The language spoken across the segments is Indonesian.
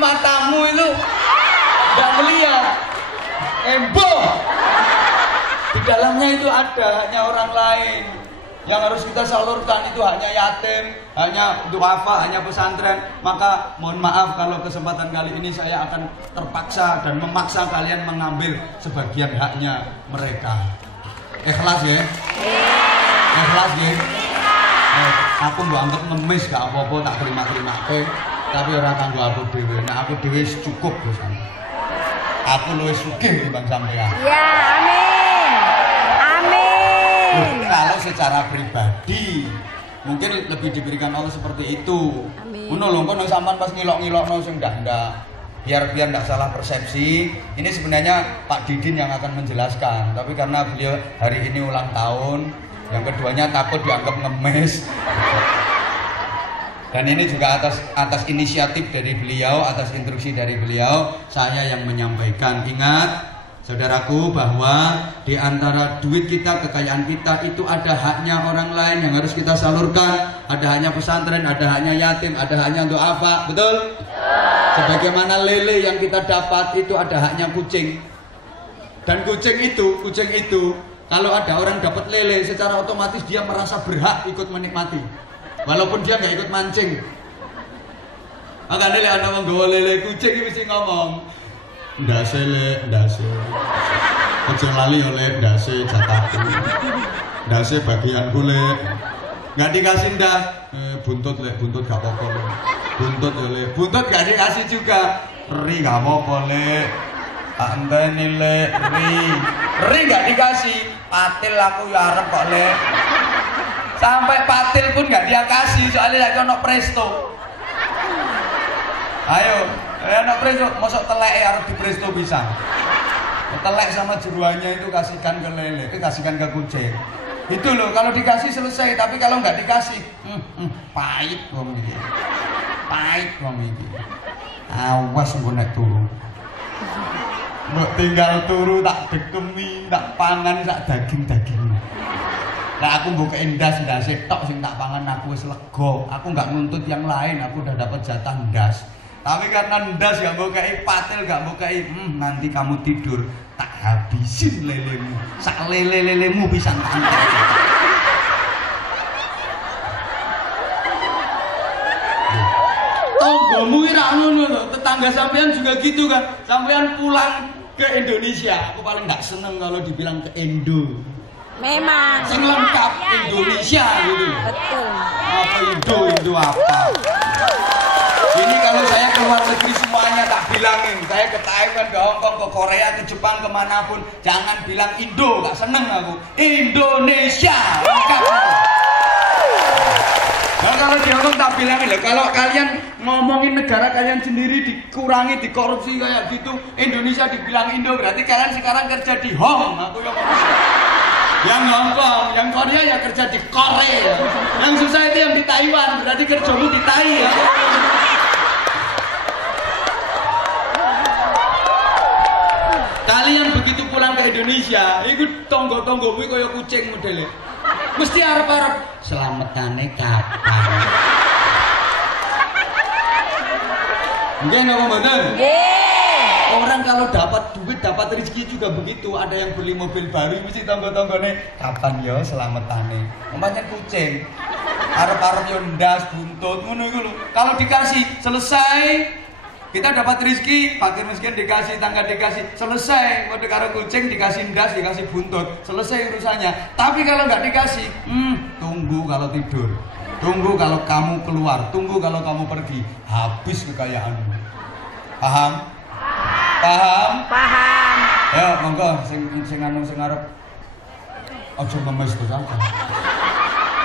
matamu itu nggak melihat. Embo. Di dalamnya itu ada hanya orang lain. Yang harus kita salurkan itu hanya yatim, hanya duafa, hanya pesantren. Maka mohon maaf kalau kesempatan kali ini saya akan terpaksa dan memaksa kalian mengambil sebagian haknya mereka. Ikhlas ya? Ikhlas ya? Aku mbok anggap ngemis gak apa-apa, tak terima-terima tapi ora kanggo aku dhewe. Nek aku dhewe cukup wis. Aku luwih sugih timbang sampean. Ya, amin. Amin. Kalau secara pribadi mungkin lebih diberikan Allah seperti itu. Ngono lho, kok sampean pas ngilok-ngilokno sing ndak. Biar ndak salah persepsi. Ini sebenarnya Pak Didin yang akan menjelaskan, tapi karena beliau hari ini ulang tahun, yang keduanya takut dianggap ngemis. Dan ini juga atas inisiatif dari beliau, atas instruksi dari beliau, saya yang menyampaikan. Ingat, saudaraku, bahwa di antara duit kita, kekayaan kita itu ada haknya orang lain yang harus kita salurkan. Ada haknya pesantren, ada haknya yatim, ada haknya untuk apa, betul? Sebagaimana lele yang kita dapat itu ada haknya kucing. Dan kucing itu kalau ada orang dapat lele, secara otomatis dia merasa berhak ikut menikmati. Walaupun dia nggak ikut mancing. Makanya lele ana wong nggawa lele kucing iki mesti ngomong, ndase le, ndase. Aja lali oleh ndase jatahku. Ndase bagianku le. Nggak dikasih ndas, buntut le, buntut gak apa-apa le. Buntut le, buntut gak dikasih juga. Ri gak apa-apa le. Anteni le, ri gak dikasih. Patil aku ya arep kok le. Sampai patil pun gak dia kasih, soalnya lagi ono presto. Ayo, ono presto, mosok telek harus di presto bisa. Telek sama jeruannya itu kasihkan ke lele, kasihkan ke kucing. Itu loh, kalau dikasih selesai, tapi kalau nggak dikasih, pahit wong iki. Pahit wong iki. Awas engko nek turu. Mbok tinggal turu tak dekemi, tak pangan sak daging-daging. Nah aku mbok ndas tok sing tak pangan aku wis lega. Aku nggak nuntut yang lain, aku udah dapat jatah ndas. Tapi karena ndas gak mbok kei patil, gak mbok kei, nanti kamu tidur tak habisin lelemu. Sak lelemu bisa ngantuk. Tonggomu ora ngono lho, tetangga sampean juga gitu kan. Sampean pulang ke Indonesia, aku paling nggak seneng kalau dibilang ke Indo. Memang. Sing lengkap Indonesia gitu. Betul. Apa Indo apa? Ini kalau saya keluar negeri semuanya tak bilangin. Saya ke Taiwan, ke Hongkong, ke Korea, ke Jepang, kemanapun, jangan bilang Indo, gak seneng aku. Indonesia lengkap. Nah kalau di Hongkong tak bilangin loh, kalau kalian ngomongin negara kalian sendiri dikurangi, dikorupsi kayak gitu, Indonesia dibilang Indo, berarti kalian sekarang kerja di Hong. Aku yang ngomong. Yang Hongkong, yang Korea ya kerja di Korea. Yang susah itu yang di Taiwan, berarti kerjamu di Tai ya. Kalian begitu pulang ke Indonesia, ikut tonggo-tonggomu kaya kucing modelnya. Mesti arep-arep selamatane kapan. Nggih napa mboten? Nggih. Orang kalau dapat duit, dapat rezeki juga begitu. Ada yang beli mobil baru, mesti tonggo-tonggone kapan ya selamatane. Umpamanya kucing, arep-arep yo ndas buntut ngono iku lho. Kalau dikasih selesai, kita dapat rezeki, fakir miskin dikasih, tangga dikasih, selesai. Kode karo kucing dikasih ndas, dikasih buntut, selesai urusannya. Tapi kalau nggak dikasih, tunggu kalau tidur, tunggu kalau kamu keluar, tunggu kalau kamu pergi, habis kekayaanmu. Paham? Paham? Paham. Ya, monggo sing arep aja ngemes terus aja.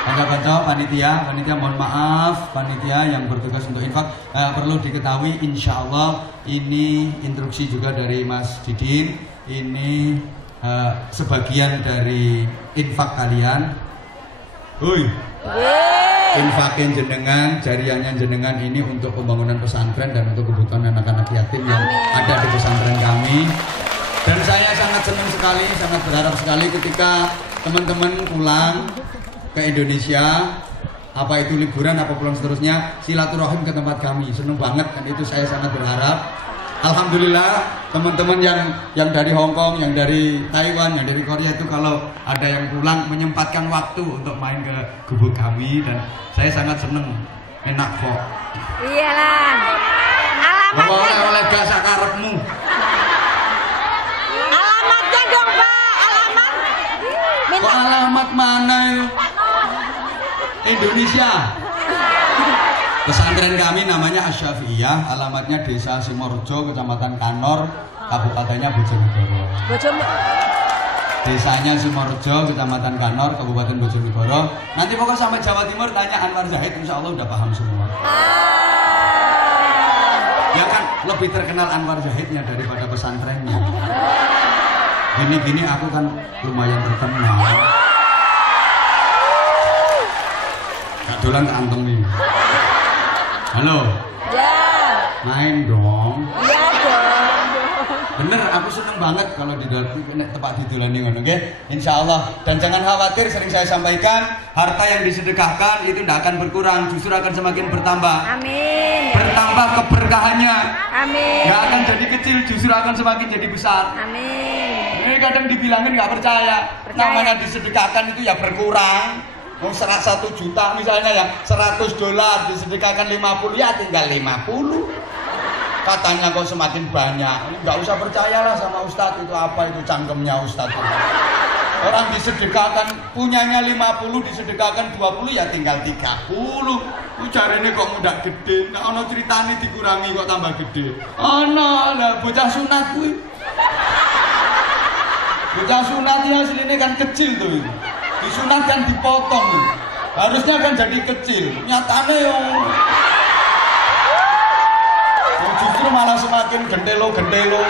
Kanca-kanca panitia mohon maaf, panitia yang bertugas untuk infak, perlu diketahui insya Allah ini instruksi juga dari Mas Didin, ini sebagian dari infak kalian. Infakin jenengan, jariahnya jenengan ini untuk pembangunan pesantren dan untuk kebutuhan anak-anak yatim yang ada di pesantren kami. Dan saya sangat senang sekali, sangat berharap sekali ketika teman-teman pulang ke Indonesia, apa itu liburan apa pulang seterusnya, silaturahim ke tempat kami. Seneng banget, dan itu saya sangat berharap. Alhamdulillah teman-teman yang dari Hong Kong, yang dari Taiwan, yang dari Korea itu kalau ada yang pulang menyempatkan waktu untuk main ke gubuk kami, dan saya sangat seneng. Enak kok. Iyalah. Alamatnya. Oleh gak sakarepmu. Alamatnya dong, Pak. Alamat. Kok alamat mana ya? Indonesia. Pesantren kami namanya Asy-Syafi'iyah, alamatnya Desa Simorjo, Kecamatan Kanor, Kabupatennya Bojonegoro. Desanya Simorjo, Kecamatan Kanor, Kabupaten Bojonegoro. Nanti pokoknya sampai Jawa Timur tanya Anwar Zahid, insya Allah udah paham semua. Ya kan lebih terkenal Anwar Zahidnya daripada pesantrennya. Gini-gini aku kan lumayan terkenal. Gak dolan keanteng nih. Halo. Ya. Main dong. Iya dong. Bener, aku seneng banget kalau di tempat didolani ngono, nggih. Insyaallah. Dan jangan khawatir, sering saya sampaikan, harta yang disedekahkan itu tidak akan berkurang, justru akan semakin bertambah. Amin. Bertambah keberkahannya. Amin. Nggak akan jadi kecil, justru akan semakin jadi besar. Amin. Ini kadang dibilangin nggak percaya. Namanya disedekahkan itu ya berkurang. Mau 1 juta misalnya ya, $100 disedekahkan 50, ya tinggal 50. Katanya kok semakin banyak. Nggak usah percayalah sama Ustadz, itu apa itu cangkemnya Ustadz. Orang disedekahkan punyanya 50, disedekahkan 20, ya tinggal 30. Ujar ini kok mudah gede. Nah, ono ceritanya dikurangi kok tambah gede. Ono lah bocah sunat kuwi. Bocah sunat ya aslinya kan kecil tuh. Disunat kan dipotong, harusnya kan jadi kecil, nyatane justru malah semakin gendelo-gendelo.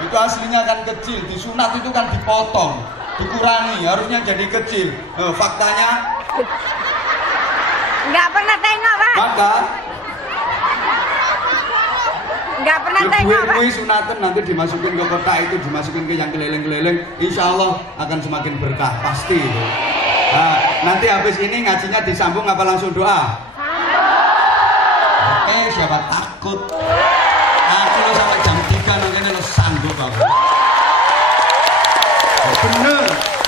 Itu aslinya kan kecil, disunat itu kan dipotong, dikurangi, harusnya jadi kecil. Faktanya nggak pernah tengok, Pak. Maka Nggak pernah tengok, Pak. Sunatan nanti dimasukin ke kotak itu, dimasukin ke yang keliling-keliling, insya Allah akan semakin berkah, pasti itu. Nah, nanti habis ini ngajinya disambung apa langsung doa? Oke, siapa takut? Aku lo sampai jam 3 nanti lo sanggup aku. Bener,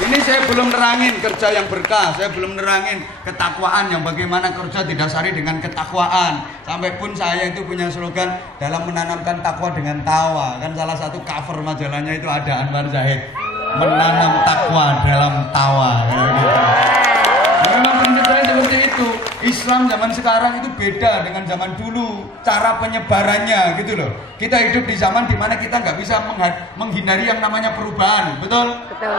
ini saya belum nerangin kerja yang berkah, saya belum nerangin ketakwaan yang bagaimana kerja didasari dengan ketakwaan. Sampai pun saya itu punya slogan dalam menanamkan takwa dengan tawa. Kan salah satu cover majalahnya itu ada Anwar Zahid, menanam takwa dalam tawa. Gitu. Memang prinsip saya seperti itu. Islam zaman sekarang itu beda dengan zaman dulu, cara penyebarannya gitu loh. Kita hidup di zaman dimana kita nggak bisa menghindari yang namanya perubahan, betul? Betul.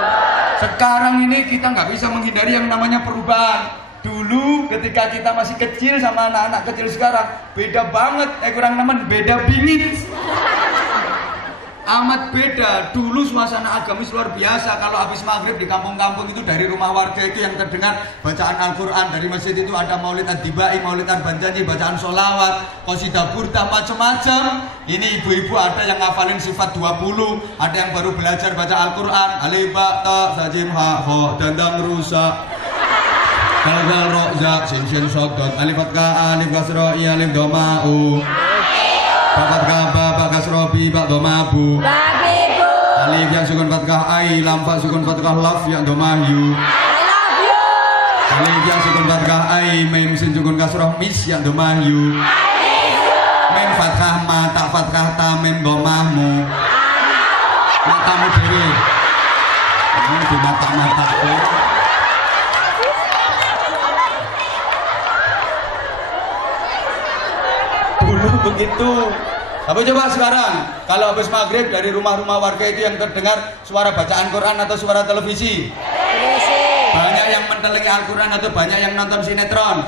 Sekarang ini kita nggak bisa menghindari yang namanya perubahan. Dulu ketika kita masih kecil sama anak-anak kecil sekarang beda banget, kurang nemen, beda bingit. Amat beda. Dulu suasana agamis luar biasa. Kalau habis maghrib di kampung-kampung itu dari rumah warga itu yang terdengar bacaan Al-Quran. Dari masjid itu ada maulid ad-dibai, maulid ad-banjani, bacaan sholawat, qasidah burdah, macam-macam. Ini ibu-ibu ada yang ngafalin sifat 20, ada yang baru belajar baca Al-Quran. Alif ba ta sajim ha ho dandang rusak. Kal ro za sin sin sodot alif fathah alif kasra ya alif doma u. Bapak kaba kasrobi bak domabu. Babibu. Alif yang sukun fathah ai, lam fa sukun fathah laf yang domahyu. I love you. Alif yang sukun fathah ai, mim sin sukun kasroh mis yang domahyu. Mim fathah ma tak fathah ta mim domahmu. Matamu dewi. Ini di mata-mataku. Begitu. Apa coba sekarang kalau habis maghrib dari rumah-rumah warga itu yang terdengar suara bacaan Quran atau suara televisi? Banyak yang mentelengi Al-Quran atau banyak yang nonton sinetron?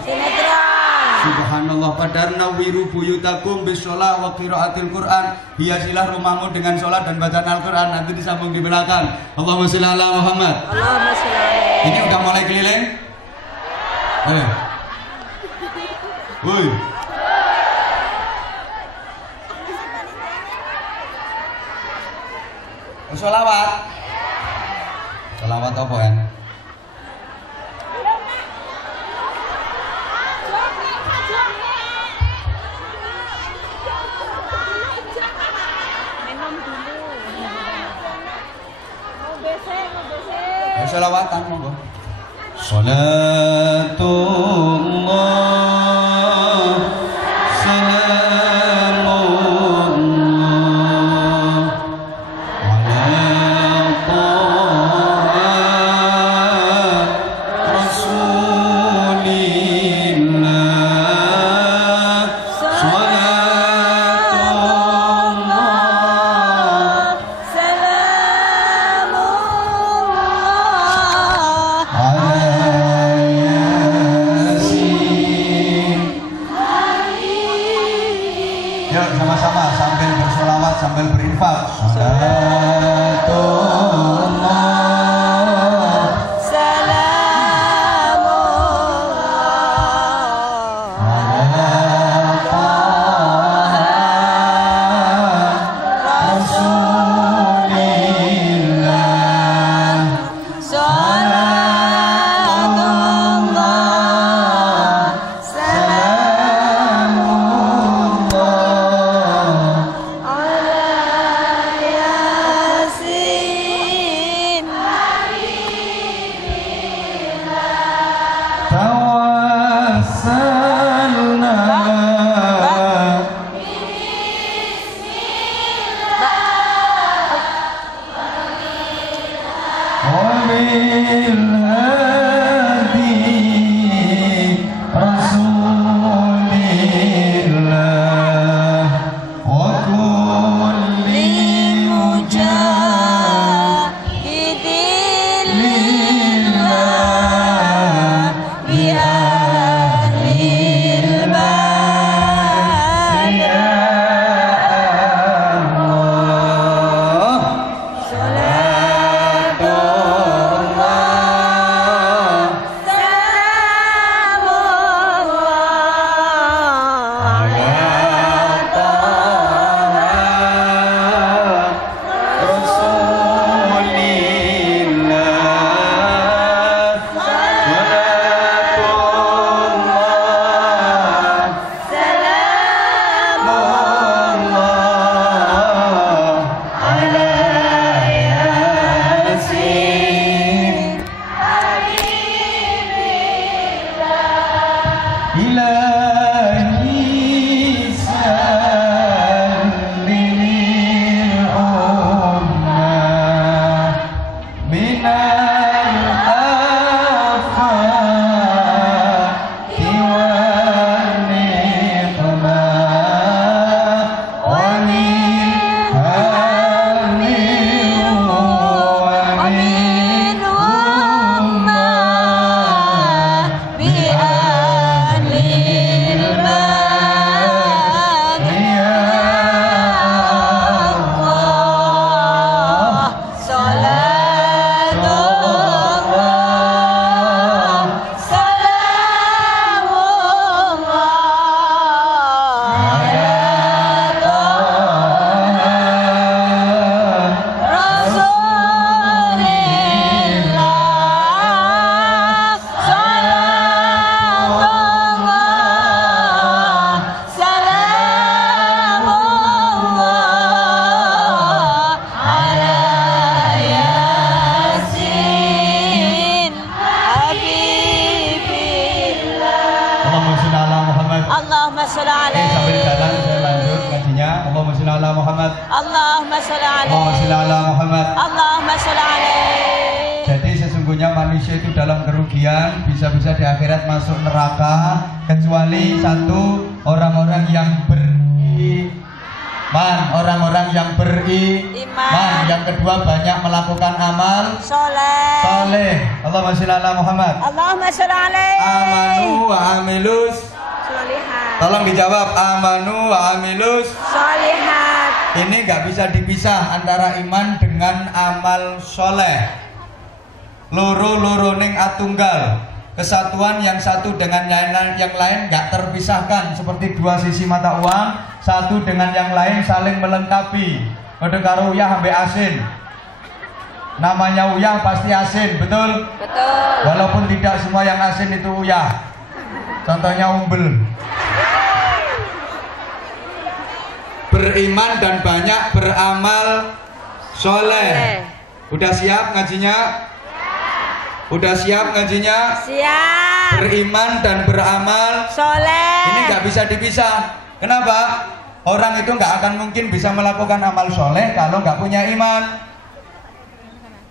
Subhanallah, padarna wiru buyutakum bisolah wa qiraatil Quran. Hiasilah rumahmu dengan sholat dan bacaan Al-Quran. Nanti disambung di belakang. Allahumma sholli ala Muhammad. Allahumma sholli ala. Ini udah mulai keliling? Woi. Sholawat apa kan? selawatan monggo. Salatullah salamullah ala Taha Rasulillah. Salatullah Salamullah ala Yasin. Yuk sama-sama sambil bersolawat sambil berinfak. Salatullah Salamullah ala Taha Rasulillah. Salatullah Salamullah ala Yasin. tawassalna wabil hadi Rasulillah wa kulli Mujahidin lillah bi ahlil bait. ya Allah. Salatullah Salamullah ala Taha Rasulillah. Salatullah Salamullah ala Yasin. Ilahi sallimil ummah minal afati wan niqmah wa min hamil wa min ummah bi ahlil bait. ya Allah salatullah salamullah ala Taha Rasulillah. Salatullah salamullah ala Yasin Habibillah. Allahumma sholli ala Muhammad. Allahumma sholli Sambil alaihi. jalan saya lanjut ngajinya. Allahumma sholli ala Muhammad. Allahumma sholli Allahumma alaihi. sholli ala Muhammad. Allahumma sholli alaihi. Jadi sesungguhnya manusia itu dalam kerugian, bisa-bisa di akhirat masuk neraka kecuali satu, orang-orang yang beriman, orang-orang yang beriman. Yang kedua banyak melakukan amal Soleh. soleh. Allahumma sholli ala Muhammad. Allahumma sholli alaihi. Amanu wa amilus. Solihat. Tolong dijawab amanu wa amilus. Solihat. Ini nggak bisa dipisah antara iman dengan amal soleh. Loro-loro ning atunggal. Kesatuan yang satu dengan yang lain nggak terpisahkan seperti dua sisi mata uang, satu dengan yang lain saling melengkapi. Kode karo uyah ambek asin. Namanya uyah pasti asin, betul? Betul. Walaupun tidak semua yang asin itu uyah. Contohnya umbel. Beriman dan banyak beramal soleh. Udah siap ngajinya? Udah siap ngajinya? Siap. Beriman dan beramal Soleh. ini nggak bisa dipisah. Kenapa? Orang itu nggak akan mungkin bisa melakukan amal soleh kalau nggak punya iman.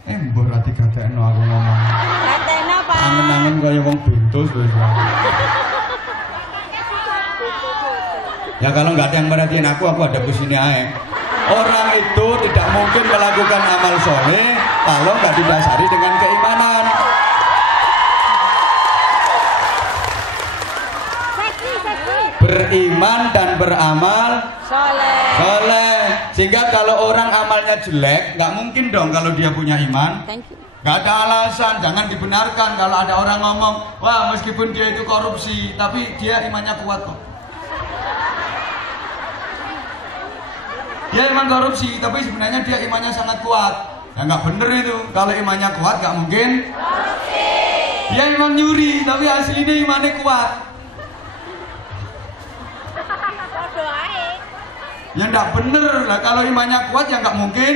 Berarti katekno aku ngomong. Katena Pak. Angen-angen kaya wong bentus lho. Ya kalau nggak ada yang merhatiin aku ada di sini aja. Orang itu tidak mungkin melakukan amal soleh kalau nggak didasari dengan keimanan. Beriman dan beramal soleh. Sehingga kalau orang amalnya jelek, nggak mungkin dong kalau dia punya iman. Nggak ada alasan, jangan dibenarkan kalau ada orang ngomong, wah meskipun dia itu korupsi, tapi dia imannya kuat kok. Dia emang korupsi, tapi sebenarnya dia imannya sangat kuat. Ya nggak bener itu, kalau imannya kuat nggak mungkin korupsi. Dia emang nyuri, tapi aslinya imannya kuat. Ya nggak bener lah, kalau imannya kuat ya nggak mungkin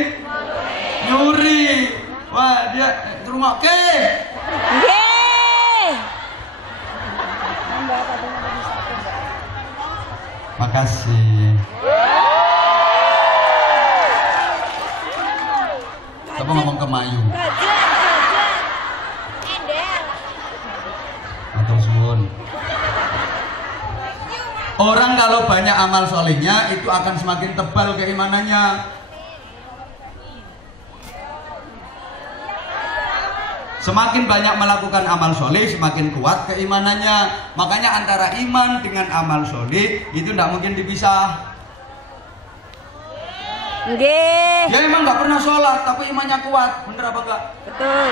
nyuri. Wah dia rumah ke. Makasih. Coba ngomong ke Mayu. Matur suwun. Orang kalau banyak amal solehnya itu akan semakin tebal keimanannya. Semakin banyak melakukan amal soleh, semakin kuat keimanannya. Makanya antara iman dengan amal soleh itu tidak mungkin dipisah. Dia emang nggak pernah sholat, tapi imannya kuat, bener apa enggak? Betul.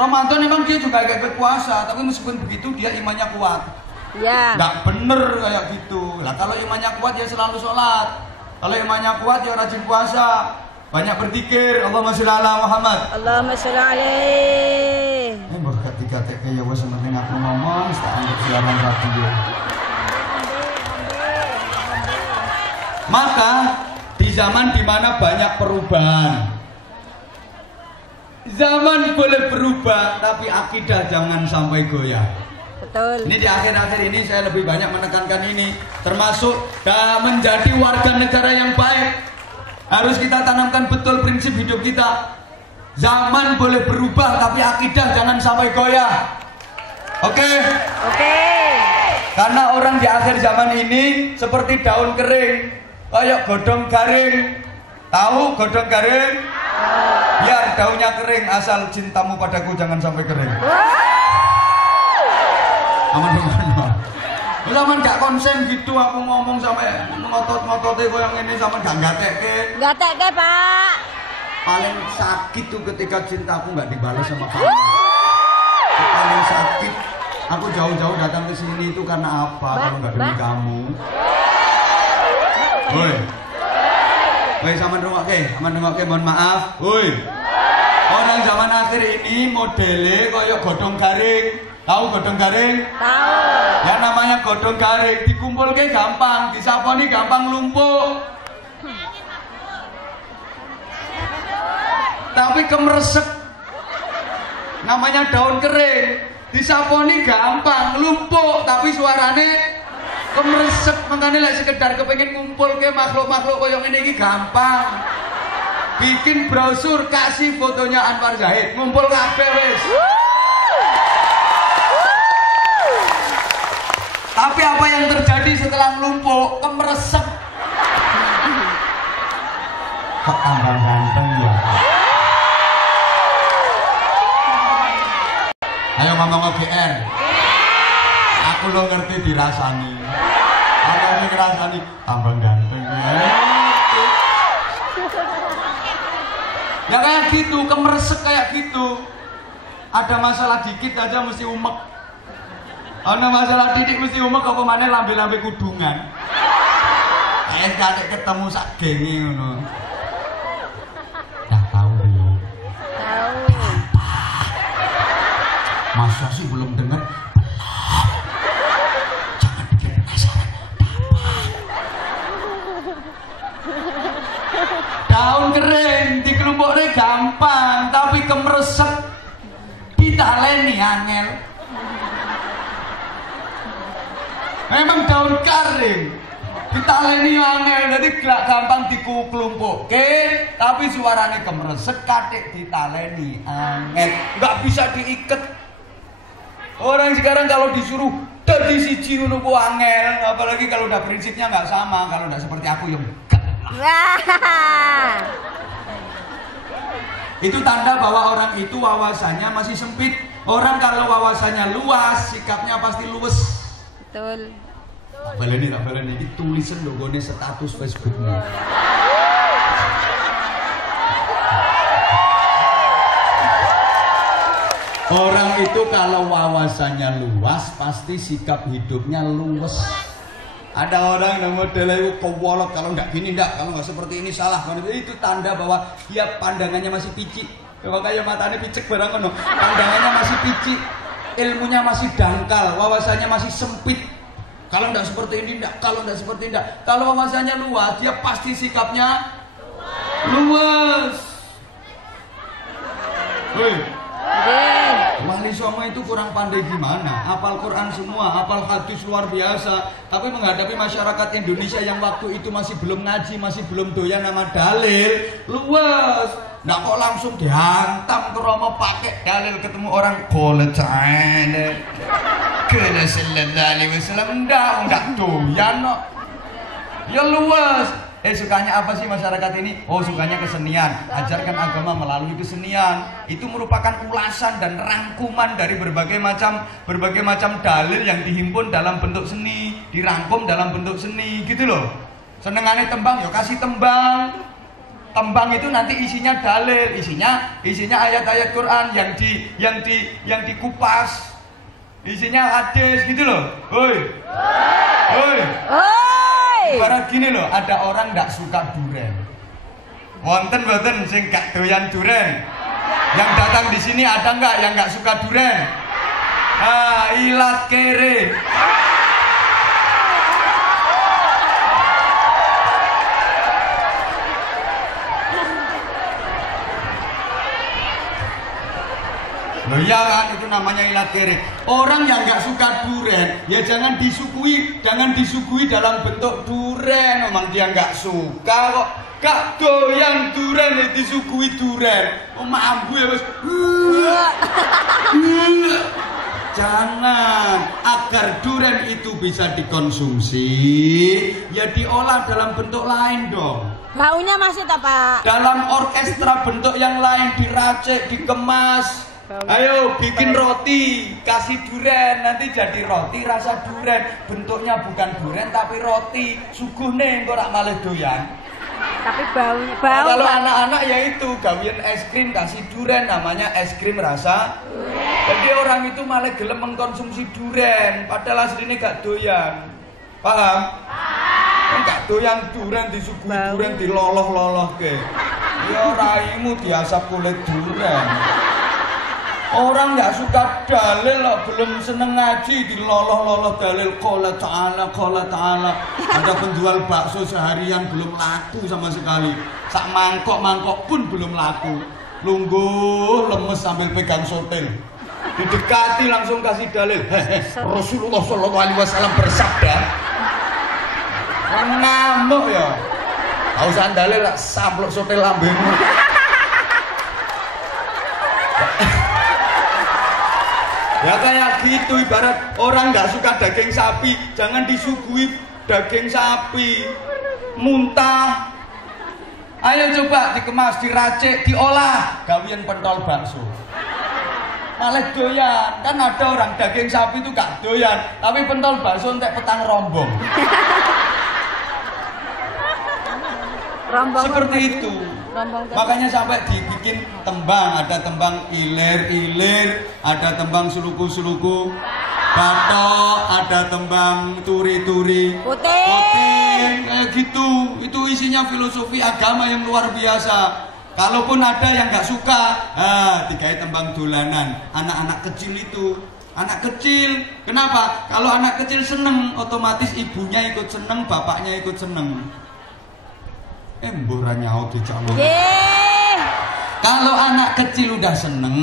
Ramadan emang dia juga agak berpuasa, tapi meskipun begitu dia imannya kuat. Ya. Nggak bener kayak gitu. Lah kalau imannya kuat ya selalu sholat. Kalau imannya kuat ya rajin puasa. Banyak berzikir. Allahumma sholli ala Muhammad. Allahumma sholli alaihi. Ketika ya wes penting aku ngomong, tak anggap siaran radio. Maka di zaman dimana banyak perubahan, zaman boleh berubah, tapi akidah jangan sampai goyah. Betul. Ini di akhir-akhir ini saya lebih banyak menekankan ini, termasuk menjadi warga negara yang baik. Harus kita tanamkan betul prinsip hidup kita. Zaman boleh berubah, tapi akidah jangan sampai goyah. Oke? Oke. Karena orang di akhir zaman ini seperti daun kering, kayak godong garing. Tahu godong garing? Biar daunnya kering, asal cintamu padaku jangan sampai kering. Aman. Zaman gak konsen gitu aku ngomong sampai ngotot-ngototnya kok yang ini sama gak gatekke. Gatekke, Pak. Paling sakit tuh ketika cintaku gak dibalas sama kamu. Paling sakit. Aku jauh-jauh datang ke sini itu karena apa? Kalau gak demi kamu. Woi, sama nengok ke, mohon maaf. Woi. Orang zaman akhir ini modelnya kayak godong garing. Tahu godong garing? Tahu. Ya namanya godong garing, dikumpulke gampang, disaponi gampang lumpuh. Tapi kemeresek. Namanya daun kering, disaponi gampang, lumpuh, tapi suarane kemeresek. Makanya lek sekedar kepengen ngumpulke makhluk-makhluk koyo ngene iki gampang. Bikin brosur, kasih fotonya Anwar Zahid, ngumpul kabeh wis. Tapi apa yang terjadi setelah melumpuk? Kemeresek. Kok tambah ganteng ya? Ayo ngomong OGR. Aku lo ngerti dirasani. Aku ini ngerasani tambah ganteng ya. Ya kayak gitu, kemeresek kayak gitu. Ada masalah dikit aja mesti umek. Ana masalah titik mesti umek apa maneh lambe-lambe kudungan. Kayak ketemu sak genge ngono. Dah tahu belum? Tahu. Masa sih belum dengar? Jangan bikin penasaran. Daun kering dikelompoknya gampang, tapi kemeresek. Kita Memang daun kering. Ditaleni angel, jadi gak gampang dikuklumpukke, tapi suarane kemreset katik ditaleni angel, nggak bisa diikat. Orang sekarang kalau disuruh dadi siji ngono ku angel, apalagi kalau udah prinsipnya nggak sama, kalau udah seperti aku ya enggak lah. Itu tanda bahwa orang itu wawasannya masih sempit. Orang kalau wawasannya luas, sikapnya pasti luwes. Betul. Tak baleni iki tulisan logone status Facebookmu. Orang itu kalau wawasannya luas pasti sikap hidupnya luwes. Ada orang yang modelnya itu kewolok, kalau nggak gini ndak, kalau nggak seperti ini salah. Itu tanda bahwa dia pandangannya masih picik. Kalau kayak matanya picek barang kono, pandangannya masih picik, ilmunya masih dangkal, wawasannya masih sempit. Kalau ndak seperti ini ndak, kalau ndak seperti ini ndak. Kalau wawasannya luas, dia pasti sikapnya luas. Woi. Wali Songo itu kurang pandai gimana? Hafal Quran semua, hafal hadis luar biasa. Tapi menghadapi masyarakat Indonesia yang waktu itu masih belum ngaji, masih belum doyan nama dalil, luas. Nggak kok langsung dihantam ke Romo pakai dalil, ketemu orang qala ta'ala qala sallallahu alaihi wasallam, nggak doyan kok. Ya luas. Sukanya apa sih masyarakat ini? Oh, sukanya kesenian. Ajarkan agama melalui kesenian. Itu merupakan ulasan dan rangkuman dari berbagai macam dalil yang dihimpun dalam bentuk seni, dirangkum dalam bentuk seni, gitu loh. Senengannya tembang, ya kasih tembang. Tembang itu nanti isinya dalil, isinya ayat-ayat Quran yang dikupas. Isinya hadis, gitu loh. Hoi. Hoi. Ibarat gini loh, ada orang nggak suka duren. Wonten boten sing gak doyan duren? Yang datang di sini ada nggak yang nggak suka duren? Ilat kere. Loh iya kan, itu namanya ilat kere. Orang yang nggak suka duren, ya jangan disuguhi dalam bentuk duren. Memang dia nggak suka kok, gak doyan duren, disuguhi duren. Mambu ya bos. Jangan, agar duren itu bisa dikonsumsi, ya diolah dalam bentuk lain dong. Baunya masih tak Pak? Dalam orkestra bentuk yang lain, diracik, dikemas. Ayo bikin roti, kasih duren, nanti jadi roti rasa duren. Bentuknya bukan duren tapi roti. Suguh nih, kok rak malih doyan. Tapi baunya bau. Kalau anak-anak ya itu gawian es krim kasih duren, namanya es krim rasa duren. Jadi orang itu malah gelem mengkonsumsi duren, padahal aslinya gak doyan. Paham? Gak doyan duren, disuguhi duren, diloloh-loloh ke. Ya raimu diasap kulit duren. Orang nggak suka dalil loh, belum seneng ngaji, diloloh-loloh dalil qala ta'ala, qala ta'ala. Ada penjual bakso seharian belum laku sama sekali. Sak mangkok pun belum laku. Lungguh, lemes sambil pegang sotel. Didekati langsung kasih dalil. Rasulullah Shallallahu Alaihi Wasallam bersabda. Ngamuk ya. Kau usah dalil lah, samplok sotel lambemu. Ya kayak gitu, ibarat orang nggak suka daging sapi, jangan disuguhi daging sapi muntah. Ayo coba dikemas, diracik, diolah, gawian pentol bakso. Malah doyan, kan ada orang daging sapi itu gak doyan, tapi pentol bakso entek petang rombong. Seperti itu. Makanya sampai dibikin tembang, ada tembang ilir-ilir, ada tembang suluku-suluku, batok, ada tembang turi-turi, puting, kayak gitu. Itu isinya filosofi agama yang luar biasa. Kalaupun ada yang nggak suka, dikai tembang dolanan. Anak-anak kecil itu, anak kecil, kenapa? Kalau anak kecil seneng, otomatis ibunya ikut seneng, bapaknya ikut seneng. Mbuh ra nyaut dicakno. Kalau anak kecil udah seneng,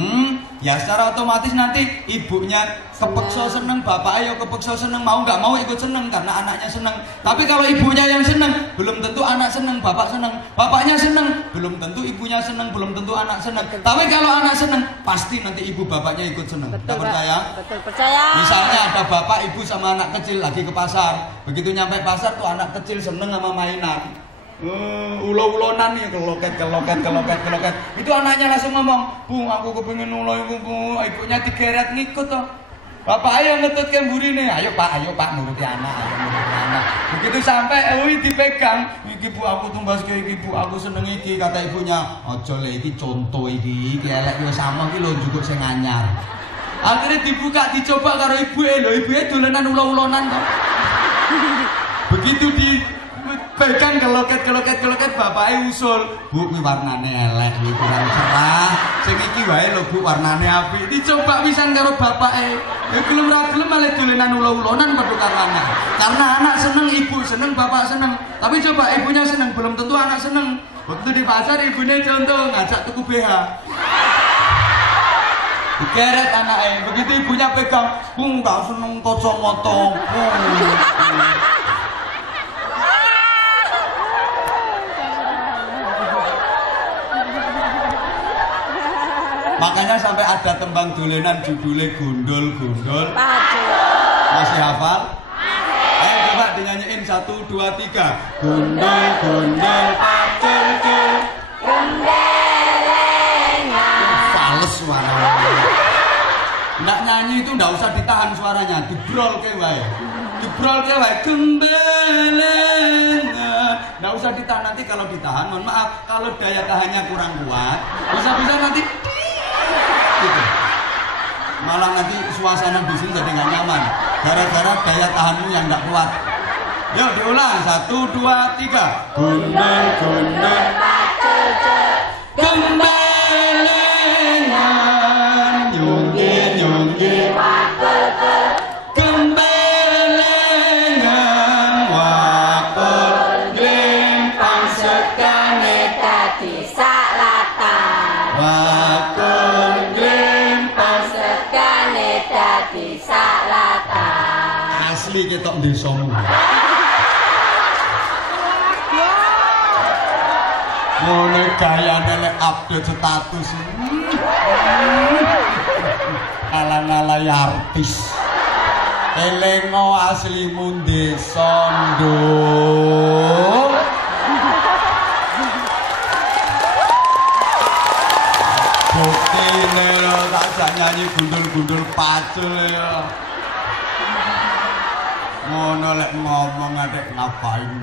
ya secara otomatis nanti ibunya kepeksa seneng, bapak ayo kepeksa seneng, mau nggak mau ikut seneng karena anaknya seneng. Tapi kalau ibunya yang seneng, belum tentu anak seneng, bapak seneng. Bapaknya seneng, belum tentu ibunya seneng, belum tentu anak seneng. Tapi kalau anak seneng, pasti nanti ibu bapaknya ikut seneng. Betul, Nggak percaya? Betul, percaya. Misalnya ada bapak, ibu sama anak kecil lagi ke pasar. Begitu nyampe pasar tuh anak kecil seneng sama mainan. Ulo-ulonan nih, keloket. Itu anaknya langsung ngomong, "Bu, aku kepengin ulo ibu, Bu." Ibunya digeret ngikut toh. Bapak ayo ngetut ke burine. Ayo Pak, nuruti anak, Begitu sampai dipegang, "Iki Bu, aku tumbas ke iki Bu, aku seneng iki." Kata ibunya, "Ojo le iki contoh iki elek wis sama iki lho njupuk sing anyar." Akhirnya dibuka, dicoba karo ibuke dolanan ulo-ulonan toh. Begitu pegang keloket bapaknya usul, "Bu, kuwi warnane elek, iki kurang cerah. Sing iki wae lho Bu, warnane apik." Dicoba pisan karo bapake. Ya gelem ra gelem malah dolenan ulo-ulonan padha karo anak. Karena anak seneng, ibu seneng, bapak seneng. Tapi coba ibunya seneng, belum tentu anak seneng. Waktu di pasar ibunya contoh ngajak tuku BH. Digeret anaknya, begitu ibunya pegang, "Bu, gak seneng kacamata, Bu." Makanya sampai ada tembang dolenan judulnya Gondol-Gondol. Masih hafal? Ayo coba dinyanyiin 1, 2, 3. Gondol-Gondol pacul-cul. Gendelengan. Fales suaranya. Nggak nyanyi itu nggak usah ditahan suaranya, dibrol ke wae. Gembelengan. Nggak usah ditahan, nanti kalau ditahan, mohon maaf, kalau daya tahannya kurang kuat, bisa-bisa nanti gitu. Malah nanti suasana di sini jadi nggak nyaman gara-gara daya tahanmu yang nggak kuat. Yuk diulang, 1, 2, 3. Gondol-gondol gembelengan, nyungge-nyungge gembelengan, wakul glempang sekane dadi salatan. Wakul glempang sekane dadi salatan. Asli ketok desamu. Ngono gayane lek update status. Ala-ala artis. Elengo aslimu desa nduk. Buktine lho tak nyanyi gundul-gundul pacul ya. Ngono lek ngomong adek ngapain.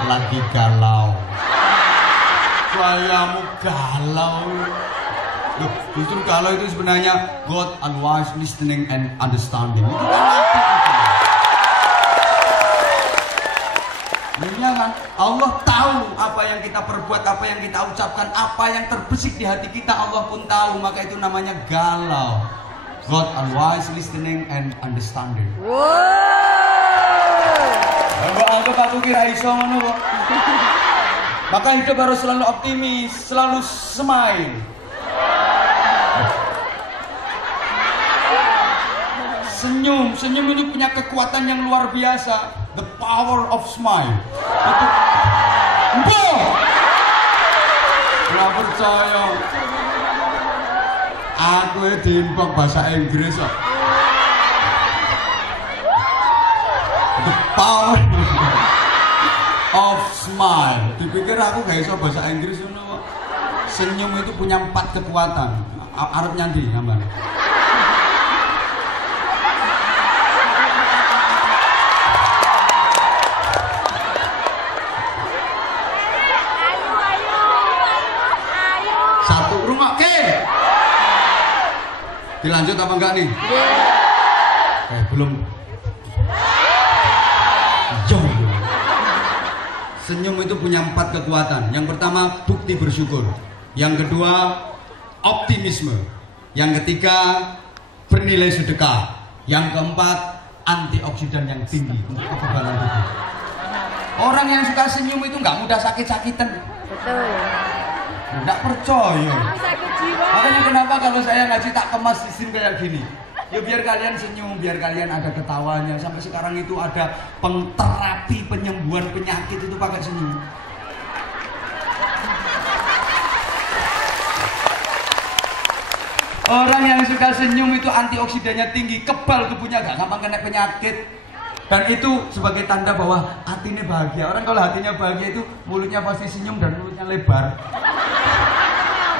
Lagi galau. Gayamu galau. Loh, justru galau itu sebenarnya God always listening and understanding. Itu kan kan? Allah tahu apa yang kita perbuat, apa yang kita ucapkan, apa yang terbesit di hati kita, Allah pun tahu. Maka itu namanya galau. God always listening and understanding. Mbak Aldo aku kira iso ngono kok. Maka hidup harus selalu optimis, selalu smile. Senyum itu punya kekuatan yang luar biasa. The power of smile. Itu nggak percaya. Aku diimpok bahasa Inggris kok. The power of smile. Dipikir aku gak iso bahasa Inggris ngono kok. Senyum itu punya 4 kekuatan. Arep nyanyi gambar. Satu rungokke. Dilanjut apa enggak nih? Belum. Senyum itu punya 4 kekuatan. Yang pertama, bukti bersyukur. Yang kedua, optimisme. Yang ketiga, bernilai sedekah. Yang keempat, antioksidan yang tinggi untuk kekebalan tubuh. Orang yang suka senyum itu nggak mudah sakit-sakitan. Betul. Enggak percaya. Sakit jiwa. Makanya kenapa kalau saya ngaji tak kemas isin kayak gini? Ya biar kalian senyum, biar kalian ada ketawanya. Sampai sekarang itu ada terapi penyembuhan penyakit itu pakai senyum. Orang yang suka senyum itu antioksidannya tinggi, kebal tubuhnya, gak gampang kena penyakit. Dan itu sebagai tanda bahwa hatinya bahagia. Orang kalau hatinya bahagia itu mulutnya pasti senyum dan mulutnya lebar.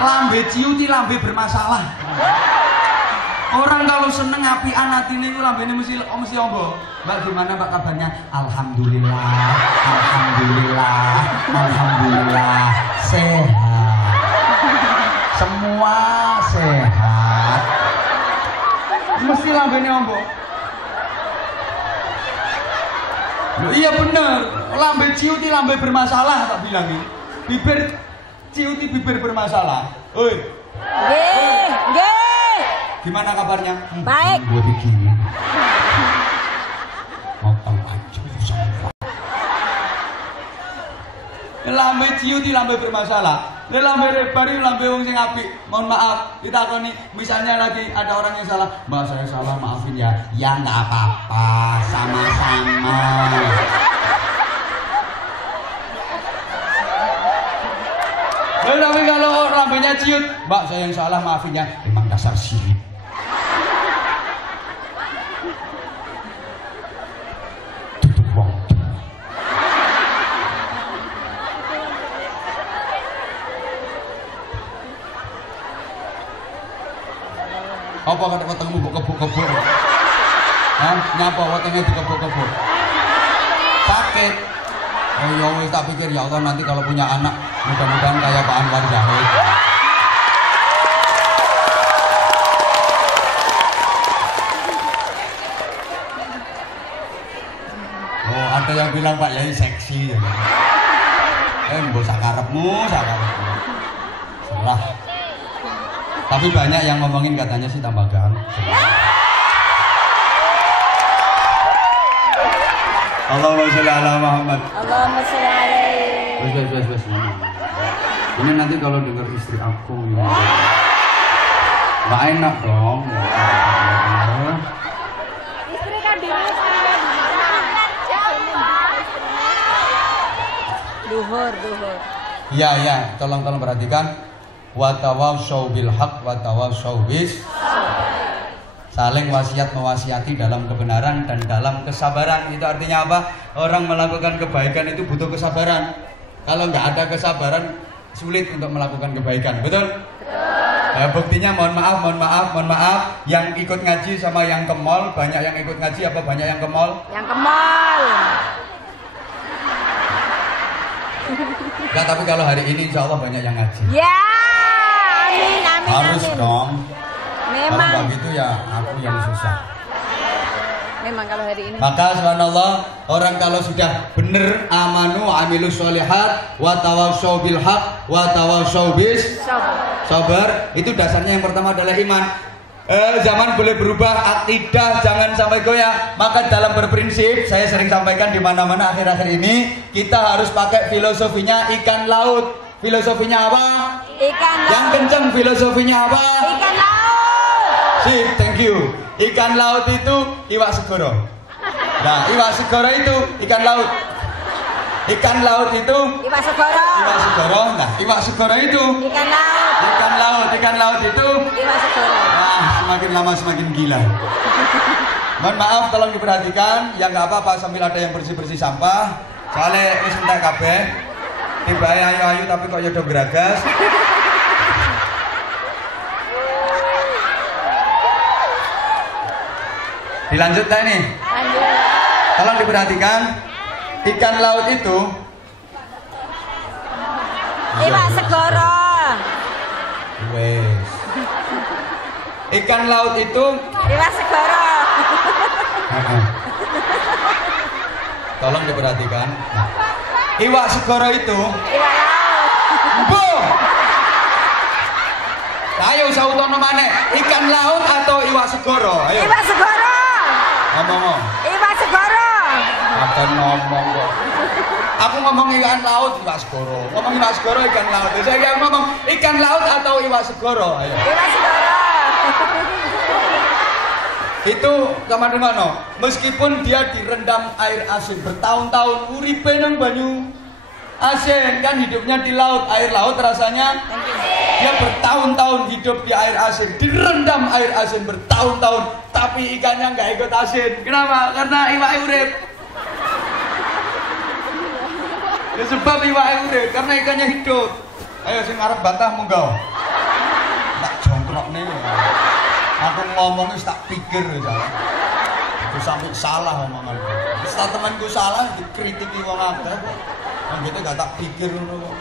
Lambe ciuti lambe bermasalah. Orang kalau seneng apian hatinya itu lambene mesti ombo. Mbak gimana Mbak kabarnya? Alhamdulillah, alhamdulillah, alhamdulillah sehat. Semua sehat. Mesti lambene ombo. Loh, iya bener, lambe ciuti lambe bermasalah tak bilangin. Bibir ciuti bibir bermasalah. Oi. Nggih. Gimana kabarnya? Baik. Gue begini. Mau tahu aja sama. Lambe ciuti lambe bermasalah. Lambe lebar lambe wong sing apik. Mohon maaf, ditakoni misalnya lagi ada orang yang salah. Mbak saya salah, maafin ya. Ya nggak apa-apa, sama-sama. Tapi kalau lambenya ciut, Mbak saya yang salah, maafin ya. Emang dasar sirik. Tutup wong. Apa kata wetengmu mbok kebuk-kebuk? Hah? Nyapa wetenge dikebuk-kebuk? Sakit. Oh ya wis tak pikir ya Allah nanti kalau punya anak mudah-mudahan kayak Pak Anwar Zahid. Oh, ada yang bilang Pak Yai seksi ya. Mbok sakarepmu. Salah. Tapi banyak yang ngomongin katanya sih tambah ganteng. Allahumma sholli ala Muhammad. Allahumma sholli alaihi. Wes. Ini nanti kalau dengar istri aku ya. Nggak enak dong. Istri kan di rumah. Duhur. Iya, tolong perhatikan. Wa tawassaw bil haq wa tawassaw bis. Saling wasiat mewasiati dalam kebenaran dan dalam kesabaran. Itu artinya apa? Orang melakukan kebaikan itu butuh kesabaran. Kalau nggak ada kesabaran, sulit untuk melakukan kebaikan. Betul? Ya, buktinya mohon maaf. Yang ikut ngaji sama yang ke mall, banyak yang ikut ngaji apa banyak yang ke mall? Yang ke mall. Enggak, tapi kalau hari ini insya Allah banyak yang ngaji. Ya, amin. Harus dong. Kalau Memang. nggak gitu ya aku yang susah. Memang kalau hari ini. Maka subhanallah, orang kalau sudah benar amanu amilus sholihat wa tawassaw bil haq wa tawassaw bis sabar, itu dasarnya yang pertama adalah iman. Zaman boleh berubah, akidah jangan sampai goyah. Maka dalam berprinsip, saya sering sampaikan di mana-mana akhir-akhir ini, kita harus pakai filosofinya ikan laut. Filosofinya apa? Ikan laut. Yang kenceng filosofinya apa? Ikan laut. Sip, thank you. Ikan laut itu iwak segoro. Nah, iwak segoro itu ikan laut. Ikan laut itu Iwak segoro. iwak segoro. Nah, iwak segoro itu Ikan laut. Ikan laut itu Iwak segoro. nah, semakin lama semakin gila. Mohon maaf, tolong diperhatikan. Ya nggak apa-apa sambil ada yang bersih-bersih sampah. Soalnya wis entek kabeh. Tiba ayu-ayu tapi kok yodo geragas. Dilanjutkan nih. Lanjut. Tolong diperhatikan. Ikan laut itu Iwak segoro. wes. Ikan laut itu Iwak segoro. tolong diperhatikan. Iwak segoro itu Iwak laut. Bu. Ayo sautono maneh. Ikan laut atau iwak segoro? Ayo. Iwak segoro. Ngomong. Iwak segoro. Apa Dan ngomong kok. Aku ngomong ikan laut, iwak segoro. Ngomong iwak segoro, ikan laut. Saya ngomong ikan laut atau iwak segoro. Ayo. Iwak segoro. Itu sama dengan no. Meskipun dia direndam air asin bertahun-tahun, uripe nang banyu asin kan hidupnya di laut, air laut rasanya. Dia bertahun-tahun hidup di air asin, direndam air asin bertahun-tahun, tapi ikannya nggak ikut asin. Kenapa? Karena iwak urip. Ya sebab iwak urip, karena ikannya hidup. Ayo sing arep bantah monggo. Tak jongkrok nih. Aku ngomong wis tak pikir wis salah. Aku sampai salah omongan. Setelah temanku salah dikritiki wong akeh. Nang gitu gak tak pikir ngono.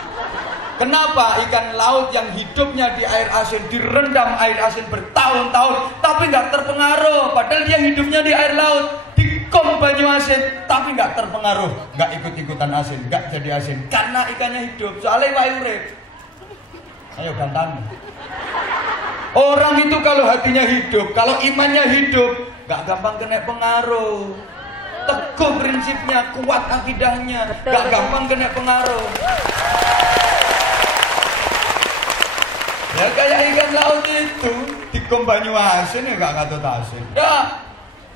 Kenapa ikan laut yang hidupnya di air asin direndam air asin bertahun-tahun tapi nggak terpengaruh, padahal dia hidupnya di air laut dikom banyu asin tapi nggak terpengaruh, nggak ikut-ikutan asin, nggak jadi asin karena ikannya hidup. Soalnya iwak urip. Ayo gantan. Orang itu kalau hatinya hidup, kalau imannya hidup, nggak gampang kena pengaruh. Teguh prinsipnya, kuat akidahnya, nggak gampang kena pengaruh. Ya kayak ikan laut itu dikom banyu asin ya nggak katut asin. Ya,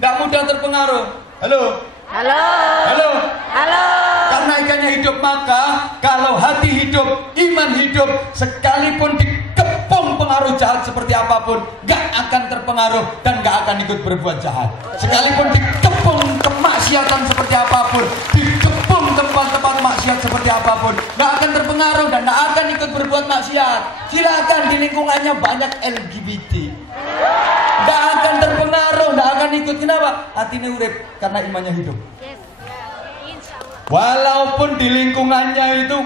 nggak mudah terpengaruh. Halo. Halo. Halo. Halo. Karena ikannya hidup, maka kalau hati hidup, iman hidup, sekalipun dikepung pengaruh jahat seperti apapun, gak akan terpengaruh dan gak akan ikut berbuat jahat. Sekalipun dikepung kemaksiatan seperti apapun, dikepung tempat-tempat maksiat seperti apapun, gak akan terpengaruh dan gak akan ikut berbuat maksiat. Silakan di lingkungannya banyak LGBT, gak akan terpengaruh, gak akan ikut. Kenapa? Hatinya urip karena imannya hidup. Walaupun di lingkungannya itu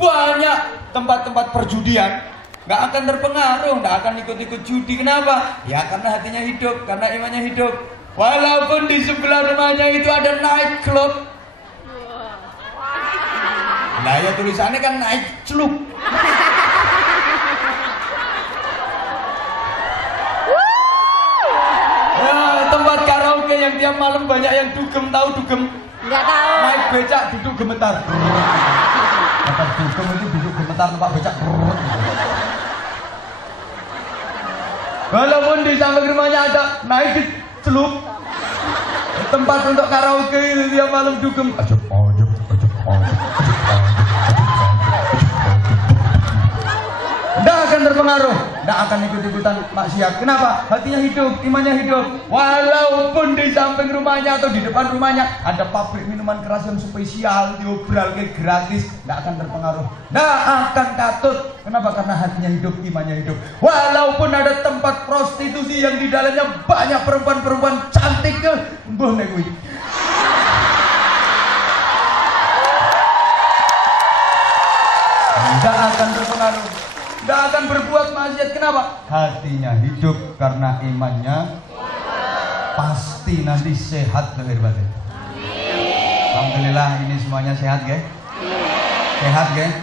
banyak tempat-tempat perjudian, nggak akan terpengaruh, nggak akan ikut-ikut judi. Kenapa? Ya karena hatinya hidup, karena imannya hidup. Walaupun di sebelah rumahnya itu ada night club, nah ya tulisannya kan night club. Ya, tempat karaoke yang tiap malam banyak yang dugem, tahu dugem? Enggak tahu. Naik becak duduk gemetar. Tempat dugem itu duduk gemetar, tempat becak. Walaupun di samping rumahnya ada naik celup, tempat untuk karaoke itu tiap malam dugem. Ajab. Tidak akan terpengaruh, tidak akan ikut-ikutan maksiat. Kenapa? Hatinya hidup, imannya hidup. Walaupun di samping rumahnya atau di depan rumahnya ada pabrik minuman keras yang spesial, diobral kayak gratis, tidak akan terpengaruh, tidak akan katut. Kenapa? Karena hatinya hidup, imannya hidup. Walaupun ada tempat prostitusi yang di dalamnya banyak perempuan-perempuan cantik, mbuh nek kuwi. Tidak akan terpengaruh, tidak akan berbuat maksiat. Kenapa? Hatinya hidup karena imannya pasti nanti sehat lahir batin. Alhamdulillah ini semuanya sehat, guys. Sehat, guys.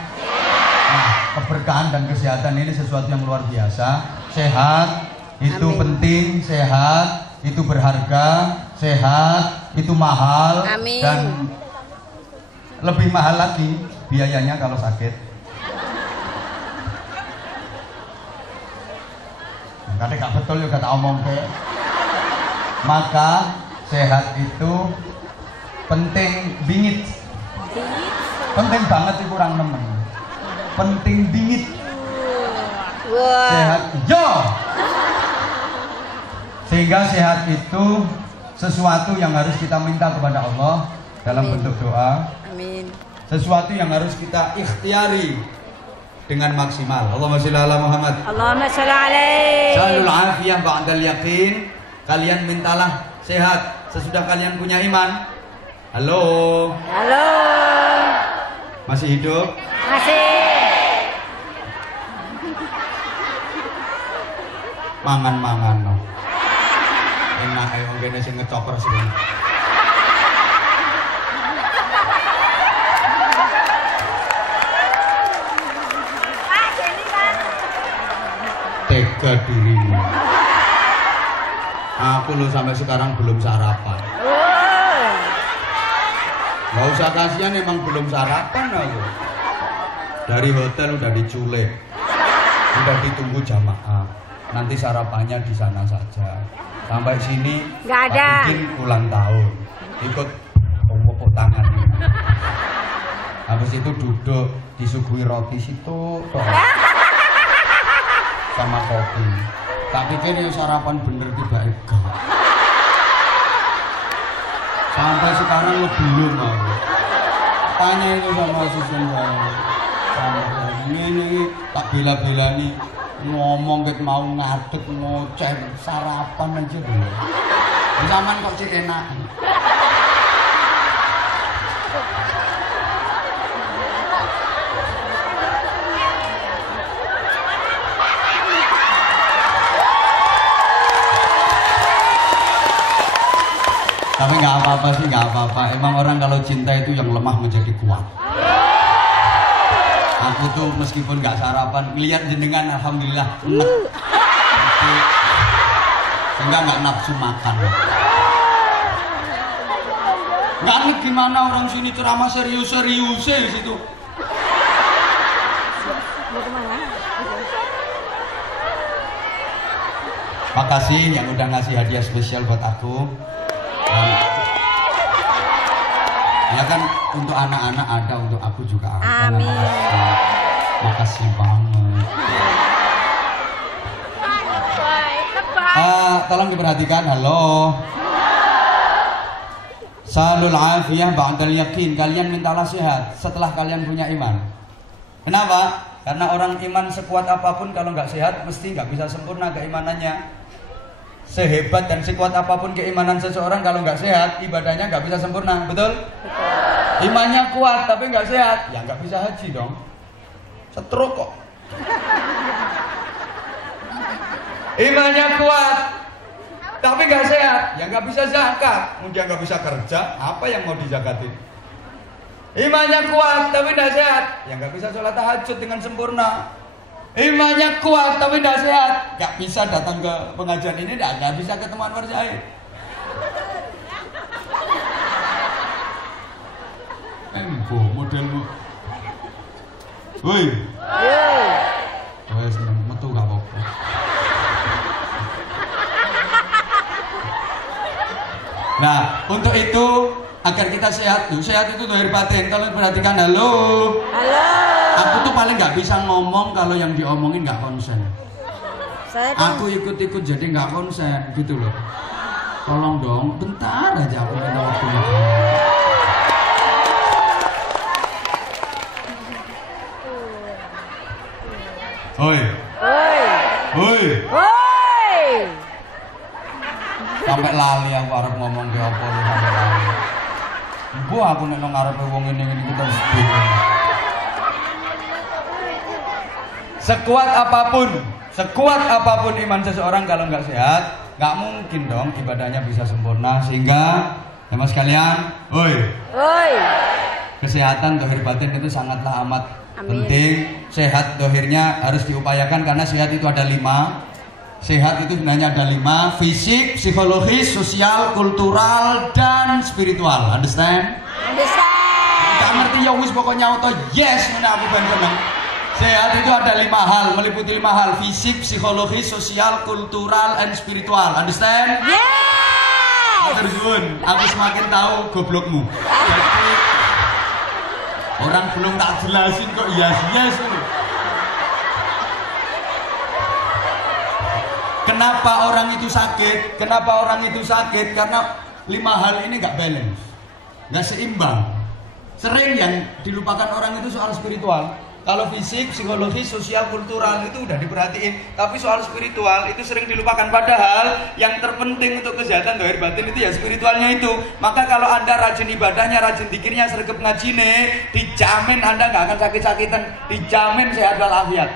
Nah, keberkahan dan kesehatan ini sesuatu yang luar biasa. Sehat itu penting, sehat itu berharga, sehat itu mahal. Amin. Dan lebih mahal lagi biayanya kalau sakit. Kadang gak betul juga tak omong ke. Maka sehat itu penting bingit. Penting banget sih, kurang nemen. Penting bingit. Wah. Sehat yo. Sehingga sehat itu sesuatu yang harus kita minta kepada Allah dalam bentuk doa. Amin. Sesuatu yang harus kita ikhtiari dengan maksimal. Allahumma sholli ala Muhammad. Allahumma sholli alaihi. Salul afiyah ba'dal yaqin. Kalian mintalah sehat sesudah kalian punya iman. Halo. Halo. Masih hidup? Masih. Mangan-mangan no. Enak ae wong kene sing ngecoper sih. Tega dirimu. Aku lo sampai sekarang belum sarapan. Nggak usah kasihan, emang belum sarapan aku. Dari hotel udah diculik, udah ditunggu jamaah. Nanti sarapannya di sana saja. Sampai sini nggak ada. Pak Udin ulang tahun, ikut tepuk tangan. Habis itu duduk disuguhi roti situ sama kopi. Tak pikir ini sarapan bener tiba-tiba. Sampai sekarang lo belum aku. Tanya itu sama susun saya. Ini tak bela-bela nih ngomong ket mau ngadeg ngoceh sarapan aja dulu. Zaman kok cek enak. Tapi nggak apa-apa sih, nggak apa-apa. Emang orang kalau cinta itu yang lemah menjadi kuat. Aku tuh meskipun nggak sarapan, lihat jenengan alhamdulillah enak. Sehingga nggak nafsu makan. Nggak nih gimana orang sini ceramah serius-serius di situ. Makasih yang udah ngasih hadiah spesial buat aku. Ya kan untuk anak-anak ada, untuk aku juga ada. Amin. Makasih banget. Tolong diperhatikan. Halo. Salul afiyah ba'dal yakin. Kalian mintalah sehat setelah kalian punya iman. Kenapa? Karena orang iman sekuat apapun kalau nggak sehat mesti nggak bisa sempurna keimanannya. Sehebat dan sekuat apapun keimanan seseorang kalau nggak sehat, ibadahnya nggak bisa sempurna, betul? Imannya kuat tapi nggak sehat, ya nggak bisa haji dong. Setruk kok. Imannya kuat tapi nggak sehat, ya nggak bisa zakat. Dia nggak bisa kerja, apa yang mau dijakatin? Imannya kuat tapi nggak sehat, ya nggak bisa sholat tahajud dengan sempurna. Imannya kuat tapi tidak sehat, nggak bisa datang ke pengajian ini, nggak bisa ketemu Anwar Zahid. Embo modelmu. Woi. Woi seneng metu gak apa-apa. Nah, untuk itu agar kita sehat tuh, sehat itu zahir batin. Kalau perhatikan, halo. Aku tuh paling nggak bisa ngomong kalau yang diomongin nggak konsen. Aku ikut-ikut jadi nggak konsen gitu loh. Tolong dong, bentar aja aku minta waktunya. Oi. Sampai lali aku arep ngomong ke apa lu sampai lali. Gua aku nek nang ngarepe wong ngene kita bingung. Sekuat apapun iman seseorang kalau nggak sehat, nggak mungkin dong ibadahnya bisa sempurna. Sehingga teman sekalian, kesehatan dohir batin itu sangatlah amat penting. Sehat dohirnya harus diupayakan karena sehat itu ada 5. Sehat itu sebenarnya ada 5: fisik, psikologis, sosial, kultural, dan spiritual. Understand? Gak ngerti ya wis pokoknya auto yes, mana aku ben seneng. Sehat itu ada 5 hal, meliputi 5 hal: fisik, psikologis, sosial, kultural, and spiritual. Understand? Yes. Terus aku semakin tahu goblokmu. Jadi orang belum tak jelasin kok yes. Kenapa orang itu sakit? Karena 5 hal ini nggak balance, nggak seimbang. Sering yang dilupakan orang itu soal spiritual. Kalau fisik, psikologis, sosial, kultural itu udah diperhatiin, tapi soal spiritual itu sering dilupakan. Padahal yang terpenting untuk kesehatan dohir batin itu ya spiritualnya itu. Maka kalau Anda rajin ibadahnya, rajin zikirnya, sergap ngajine, dijamin Anda nggak akan sakit-sakitan, dijamin sehat walafiat.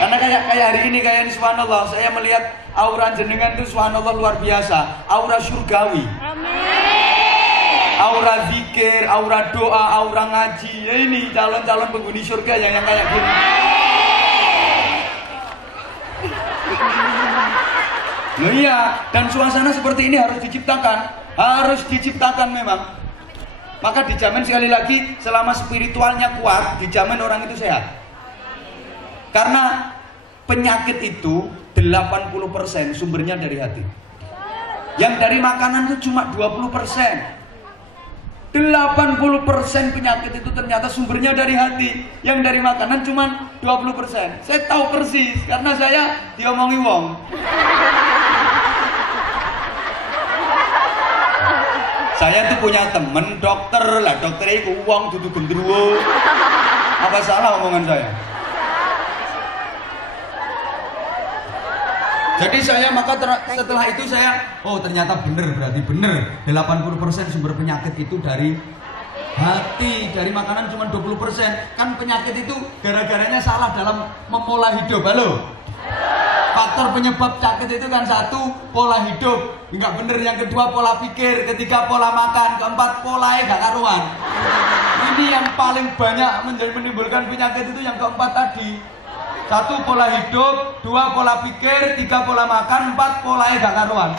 Karena kayak hari ini subhanallah, saya melihat aura jenengan itu subhanallah luar biasa, aura surgawi. Aura zikir, aura doa, aura ngaji. Ya ini calon-calon penghuni surga yang kayak gini. Nah iya, dan suasana seperti ini harus diciptakan memang. Maka dijamin sekali lagi, selama spiritualnya kuat, dijamin orang itu sehat. Karena penyakit itu 80% sumbernya dari hati. Yang dari makanan itu cuma 20%. 80% penyakit itu ternyata sumbernya dari hati. Yang dari makanan cuma 20%. Saya tahu persis karena saya diomongi wong. Saya tuh punya temen dokter lah, dokternya itu uang duduk gendruwo. Apa salah omongan saya? Jadi saya setelah itu saya, oh ternyata bener, berarti bener 80% sumber penyakit itu dari hati, dari makanan cuma 20%. Kan penyakit itu gara-garanya salah dalam mempola hidup. Halo? Faktor penyebab sakit itu kan satu, pola hidup, nggak bener. Yang kedua pola pikir, ketiga pola makan, keempat polanya gak karuan. Ini yang paling banyak menimbulkan penyakit itu yang keempat tadi. Satu pola hidup, dua pola pikir, tiga pola makan, empat polanya gak karuan.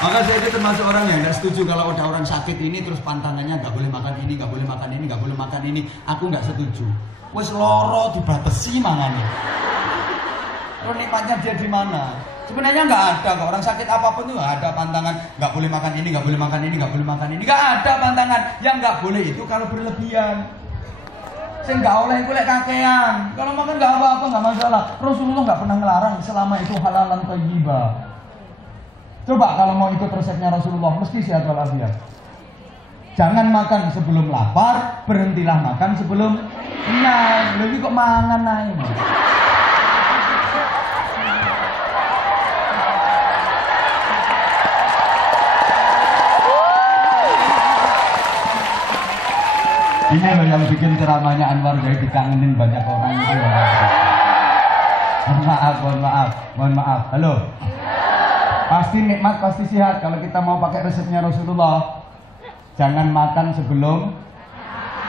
Maka saya itu termasuk orang yang tidak setuju kalau ada orang sakit ini terus pantangannya nggak boleh makan ini, nggak boleh makan ini, nggak boleh makan ini. Aku nggak setuju. Wes loro dibatasi mangane. Terus nikmatnya dia di mana? Sebenarnya nggak ada. Kalau orang sakit apapun itu nggak ada pantangan. Nggak boleh makan ini, nggak boleh makan ini, nggak boleh makan ini. Nggak ada pantangan. Yang nggak boleh itu kalau berlebihan. Saya nggak oleh kulek kakean. Kalau makan nggak apa-apa, nggak masalah. Rasulullah nggak pernah ngelarang selama itu halalan thayyibah. Coba kalau mau ikut resepnya Rasulullah, mesti sehat walafiat. Jangan makan sebelum lapar, berhentilah makan sebelum kenyang. Lebih kok mangan naik. Ini loh yang bikin ceramahnya Anwar jadi dikangenin banyak orang itu. Mohon maaf. Halo. Pasti nikmat, pasti sehat kalau kita mau pakai resepnya Rasulullah. Jangan makan sebelum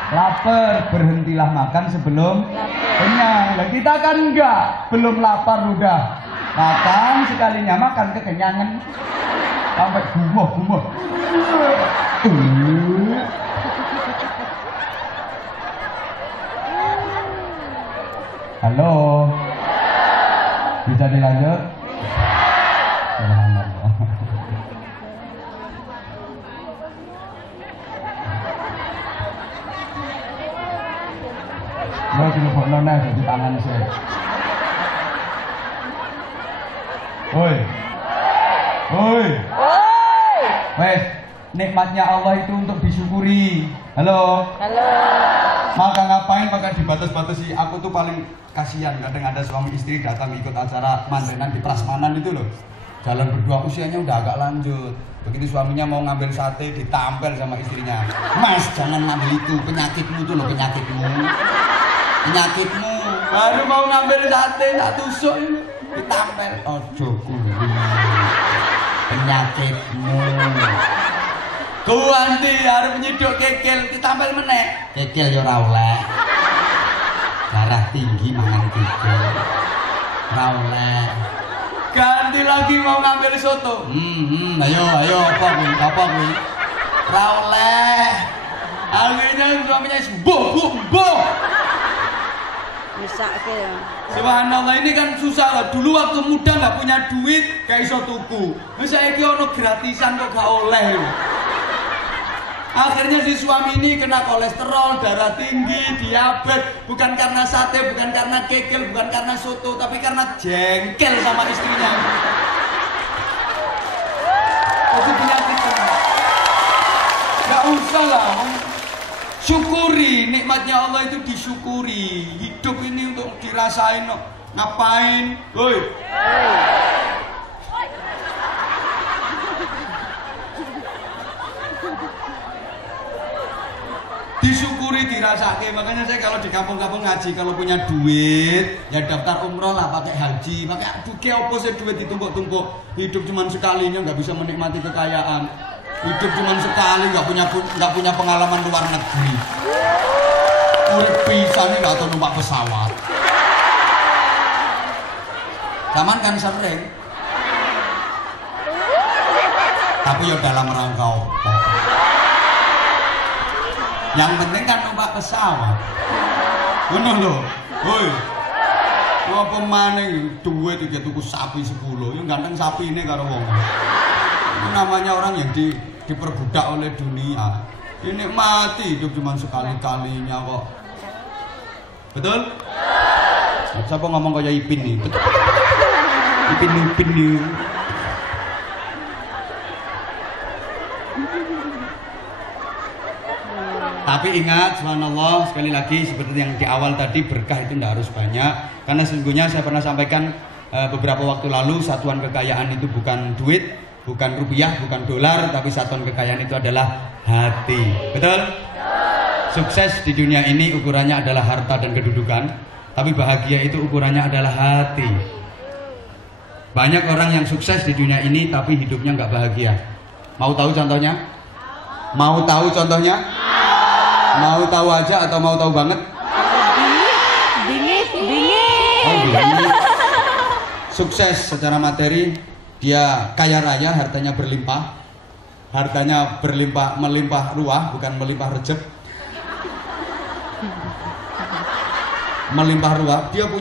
lapar, berhentilah makan sebelum kenyang. Nah, kita kan enggak, belum lapar udah makan, sekalinya makan kekenyangan sampai gumoh. Halo, bisa dilanjut? Lo telepon nona di tangan saya. Oi. Wes, nikmatnya Allah itu untuk disyukuri. Halo. Maka ngapain maka dibatas-batasi? Aku tuh paling kasihan kadang ada suami istri datang ikut acara mantenan di prasmanan itu loh. Jalan berdua, usianya udah agak lanjut. Begitu suaminya mau ngambil sate, ditampel sama istrinya. Mas, jangan ngambil itu, penyakitmu tuh loh, penyakitmu. Baru mau ngambil sate, tak tusuk ini, ditampel. Ojo kuwi. Penyakitmu. Kuanti harus menyiduk kekel, ditampel meneh. Kekel yo ora oleh. Darah tinggi mangan kekel. Ora oleh. Ganti lagi mau ngambil soto. Ayo, apa kuwi? Ora oleh. Akhirnya suaminya boh. Bisa ya. Subhanallah, ini kan susah lah. Dulu waktu muda nggak punya duit, gak iso tuku. Saiki ono gratisan kok gak oleh. Akhirnya si suami ini kena kolesterol, darah tinggi, diabetes. Bukan karena sate, bukan karena kekel, bukan karena soto, tapi karena jengkel sama istrinya. Itu penyakit. Gak usah lah. Syukuri, nikmatnya Allah itu disyukuri. Hidup ini untuk dirasain. Ngapain? Woi. Disyukuri, dirasake. Makanya saya kalau di kampung-kampung ngaji, kalau punya duit ya daftar umroh lah, pakai haji, pakai duke opo sih duit ditumpuk-tumpuk. Hidup cuma sekalinya, nggak bisa menikmati kekayaan. Hidup cuma sekali, nggak punya pengalaman luar negeri. Urip bisa nih nggak tahu numpak pesawat. Zaman kan sering. Tapi ya dalam rangka apa? Yang penting kan numpak pesawat. Ngono lho. Woi. Apa maneh duwe iki tuku sapi 10. Ya ganteng sapine karo wong. Ini namanya orang yang diperbudak oleh dunia. Ini mati hidup cuma sekali-kalinya kok. Betul? Siapa ngomong kayak Ipin nih? Betul. Ipin nih. Tapi ingat, subhanallah, sekali lagi seperti yang di awal tadi, berkah itu tidak harus banyak. Karena sesungguhnya saya pernah sampaikan beberapa waktu lalu, satuan kekayaan itu bukan duit, bukan rupiah, bukan dolar, tapi satuan kekayaan itu adalah hati. Betul? Sukses di dunia ini ukurannya adalah harta dan kedudukan, tapi bahagia itu ukurannya adalah hati. Banyak orang yang sukses di dunia ini tapi hidupnya nggak bahagia. Mau tahu contohnya? Mau tahu contohnya? Mau tahu aja atau mau tahu banget? Dingin. Oh, dingin. Sukses secara materi, dia kaya raya, hartanya berlimpah. Hartanya berlimpah, melimpah ruah, bukan melimpah rejep. Melimpah ruah. Dia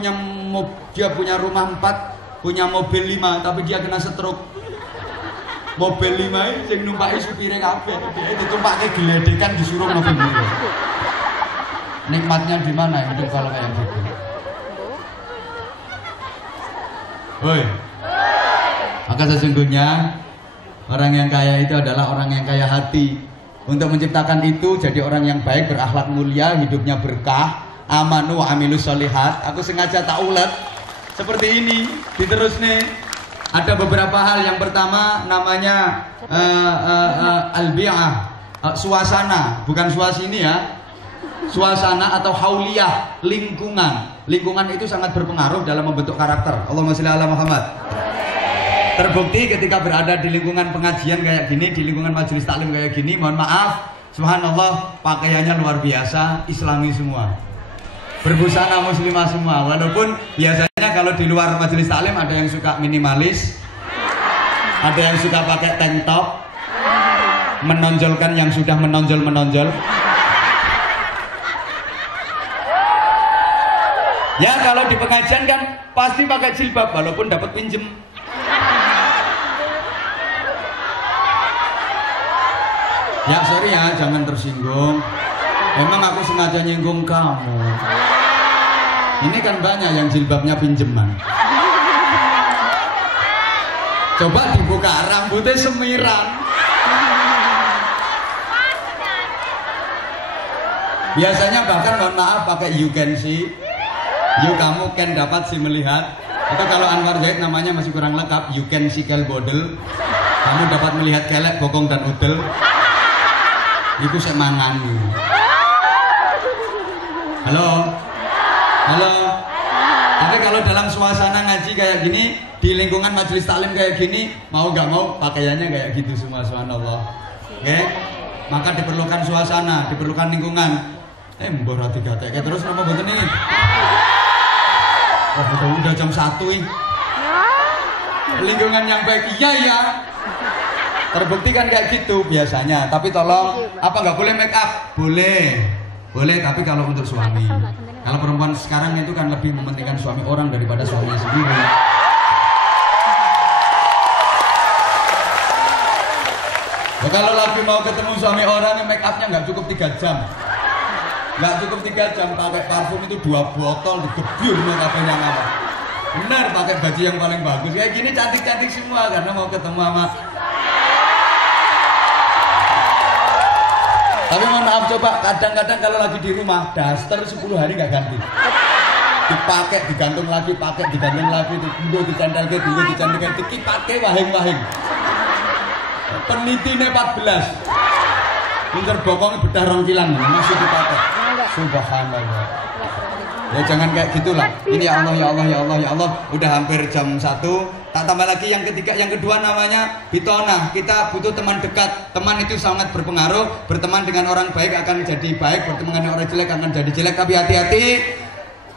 punya rumah 4, punya mobil 5, tapi dia kena stroke. Mobil 5 ini sing numpaki supire kabeh. Dia ditumpake geledekan disuruh mobil ini. Nikmatnya di mana hidup kalau kayak gitu? Woi. Maka sesungguhnya orang yang kaya itu adalah orang yang kaya hati. Untuk menciptakan itu jadi orang yang baik, berakhlak mulia, hidupnya berkah, amanu wa amilus sholihat. Aku sengaja tak ulet seperti ini, diterus nih. Ada beberapa hal. Yang pertama namanya al-bi'ah, suasana, bukan suasini ya. Suasana atau hauliyah, lingkungan. Lingkungan itu sangat berpengaruh dalam membentuk karakter. Allahumma sholli ala Muhammad. Terbukti ketika berada di lingkungan pengajian kayak gini, di lingkungan majelis taklim kayak gini, mohon maaf, subhanallah, pakaiannya luar biasa, islami semua. Berbusana muslimah semua. Walaupun biasanya kalau di luar majelis taklim ada yang suka minimalis, ada yang suka pakai tank top, menonjolkan yang sudah menonjol. Ya kalau di pengajian kan pasti pakai jilbab walaupun dapat pinjem. Ya sorry ya, jangan tersinggung. Memang aku sengaja nyinggung kamu. Ini kan banyak yang jilbabnya pinjeman. Coba dibuka, rambutnya semiran. Biasanya bahkan mohon maaf pakai you can see. You kamu can dapat sih melihat. Atau kalau Anwar Zaid namanya masih kurang lengkap, you can see kel bodel. Kamu dapat melihat kelek, bokong dan udel. Itu semanganmu. Halo. Tapi kalau dalam suasana ngaji kayak gini, di lingkungan majelis taklim kayak gini, mau gak mau pakaiannya kayak gitu semua, subhanallah. Oke? Maka diperlukan suasana, diperlukan lingkungan. Mbah ra digatekke terus napa mboten ini? Oh, udah jam 1 nih. Lingkungan yang baik, iya. Terbukti kan kayak gitu biasanya. Tapi tolong, apa nggak boleh make up? Boleh, tapi kalau untuk suami. Kalau perempuan sekarang itu kan lebih mementingkan suami orang daripada suaminya sendiri. Kalau lagi mau ketemu suami orang, make upnya nggak cukup 3 jam. Nggak cukup 3 jam, pakai parfum itu 2 botol digebyur make upnya apa. Benar, pakai baju yang paling bagus. Kayak gini cantik-cantik semua karena mau ketemu sama. Tapi mohon maaf, coba kadang-kadang kalau lagi di rumah daster 10 hari nggak ganti. Dipakai, digantung lagi, pakai, digantung lagi, tunggu dicandalkan, dipakai wahing-wahing. Penitinya 14. Pinter bokongnya bedah rongkilan masih dipakai. Subhanallah. Ya jangan kayak gitulah. Ini ya Allah. Udah hampir jam 1. Tak tambah lagi yang ketiga, yang kedua namanya bitonah. Kita butuh teman dekat. Teman itu sangat berpengaruh. Berteman dengan orang baik akan jadi baik, berteman dengan orang jelek akan jadi jelek. Tapi hati-hati.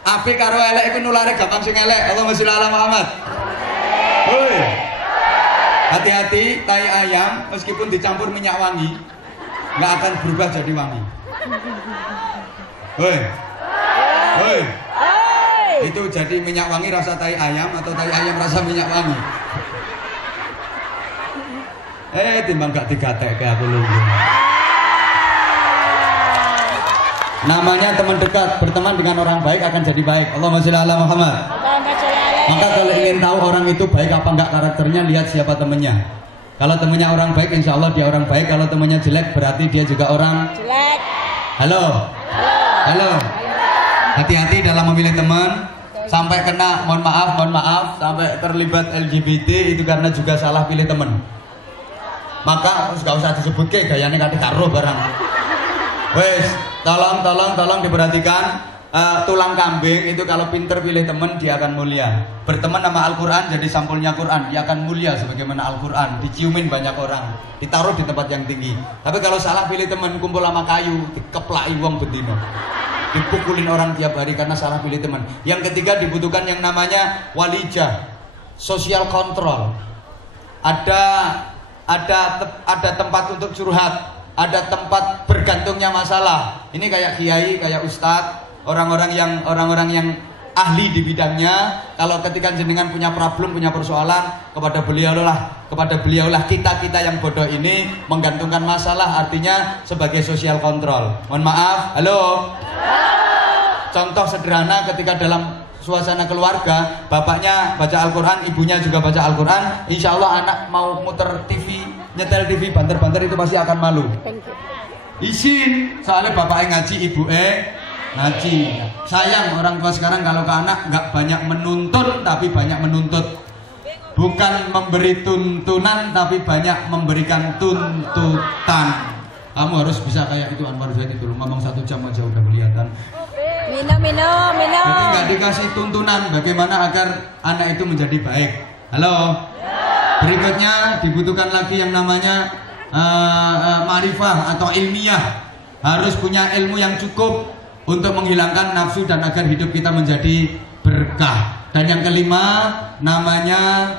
Apik karo elek iku nulare gampang sing elek. Allahumma sholli ala Muhammad. Hoi. Hati-hati, tai ayam meskipun dicampur minyak wangi nggak akan berubah jadi wangi. Woi, woi, itu jadi minyak wangi rasa tai ayam atau tai ayam rasa minyak wangi? Timbang gak digatek kayak aku lunggu. Namanya teman dekat, berteman dengan orang baik akan jadi baik. Allahumma sholli ala Muhammad. Maka kalau ingin tahu orang itu baik apa enggak karakternya, lihat siapa temennya. Kalau temennya orang baik, insya Allah dia orang baik. Kalau temennya jelek, berarti dia juga orang jelek. Halo. Halo. Hati-hati dalam memilih teman. Sampai kena, mohon maaf, sampai terlibat LGBT itu karena juga salah pilih teman. Maka gak usah disebut ke gayane kate karo barang. Wes, tolong diperhatikan. Tulang kambing itu kalau pinter pilih teman dia akan mulia. Berteman sama Al-Quran jadi sampulnya Quran, dia akan mulia sebagaimana Al-Quran. Diciumin banyak orang, ditaruh di tempat yang tinggi. Tapi kalau salah pilih teman, kumpul sama kayu, dikeplai wong bedino, dipukulin orang tiap hari karena salah pilih teman. Yang ketiga dibutuhkan yang namanya walijah, social control. Ada tempat untuk curhat, ada tempat bergantungnya masalah. Ini kayak kiai, kayak ustadz, orang-orang yang ahli di bidangnya. Kalau ketika jenengan punya problem, punya persoalan, kepada beliaulah kita yang bodoh ini menggantungkan masalah, artinya sebagai social control. Mohon maaf, halo. Contoh sederhana ketika dalam suasana keluarga, bapaknya baca Al-Quran, ibunya juga baca Al-Quran, insya Allah anak mau muter TV, nyetel TV, banter-banter itu pasti akan malu. Izin, soalnya bapaknya ngaji, ibu ngaji. Sayang orang tua sekarang kalau ke anak nggak banyak menuntun, tapi banyak menuntut. Bukan memberi tuntunan, tapi banyak memberikan tuntutan. Kamu harus bisa kayak itu Anwar Zaid itu, ngomong 1 jam aja udah kelihatan. Minum. Jadi nggak dikasih tuntunan bagaimana agar anak itu menjadi baik. Halo. Berikutnya dibutuhkan lagi yang namanya ma'rifah atau ilmiah. Harus punya ilmu yang cukup untuk menghilangkan nafsu dan agar hidup kita menjadi berkah. Dan yang kelima namanya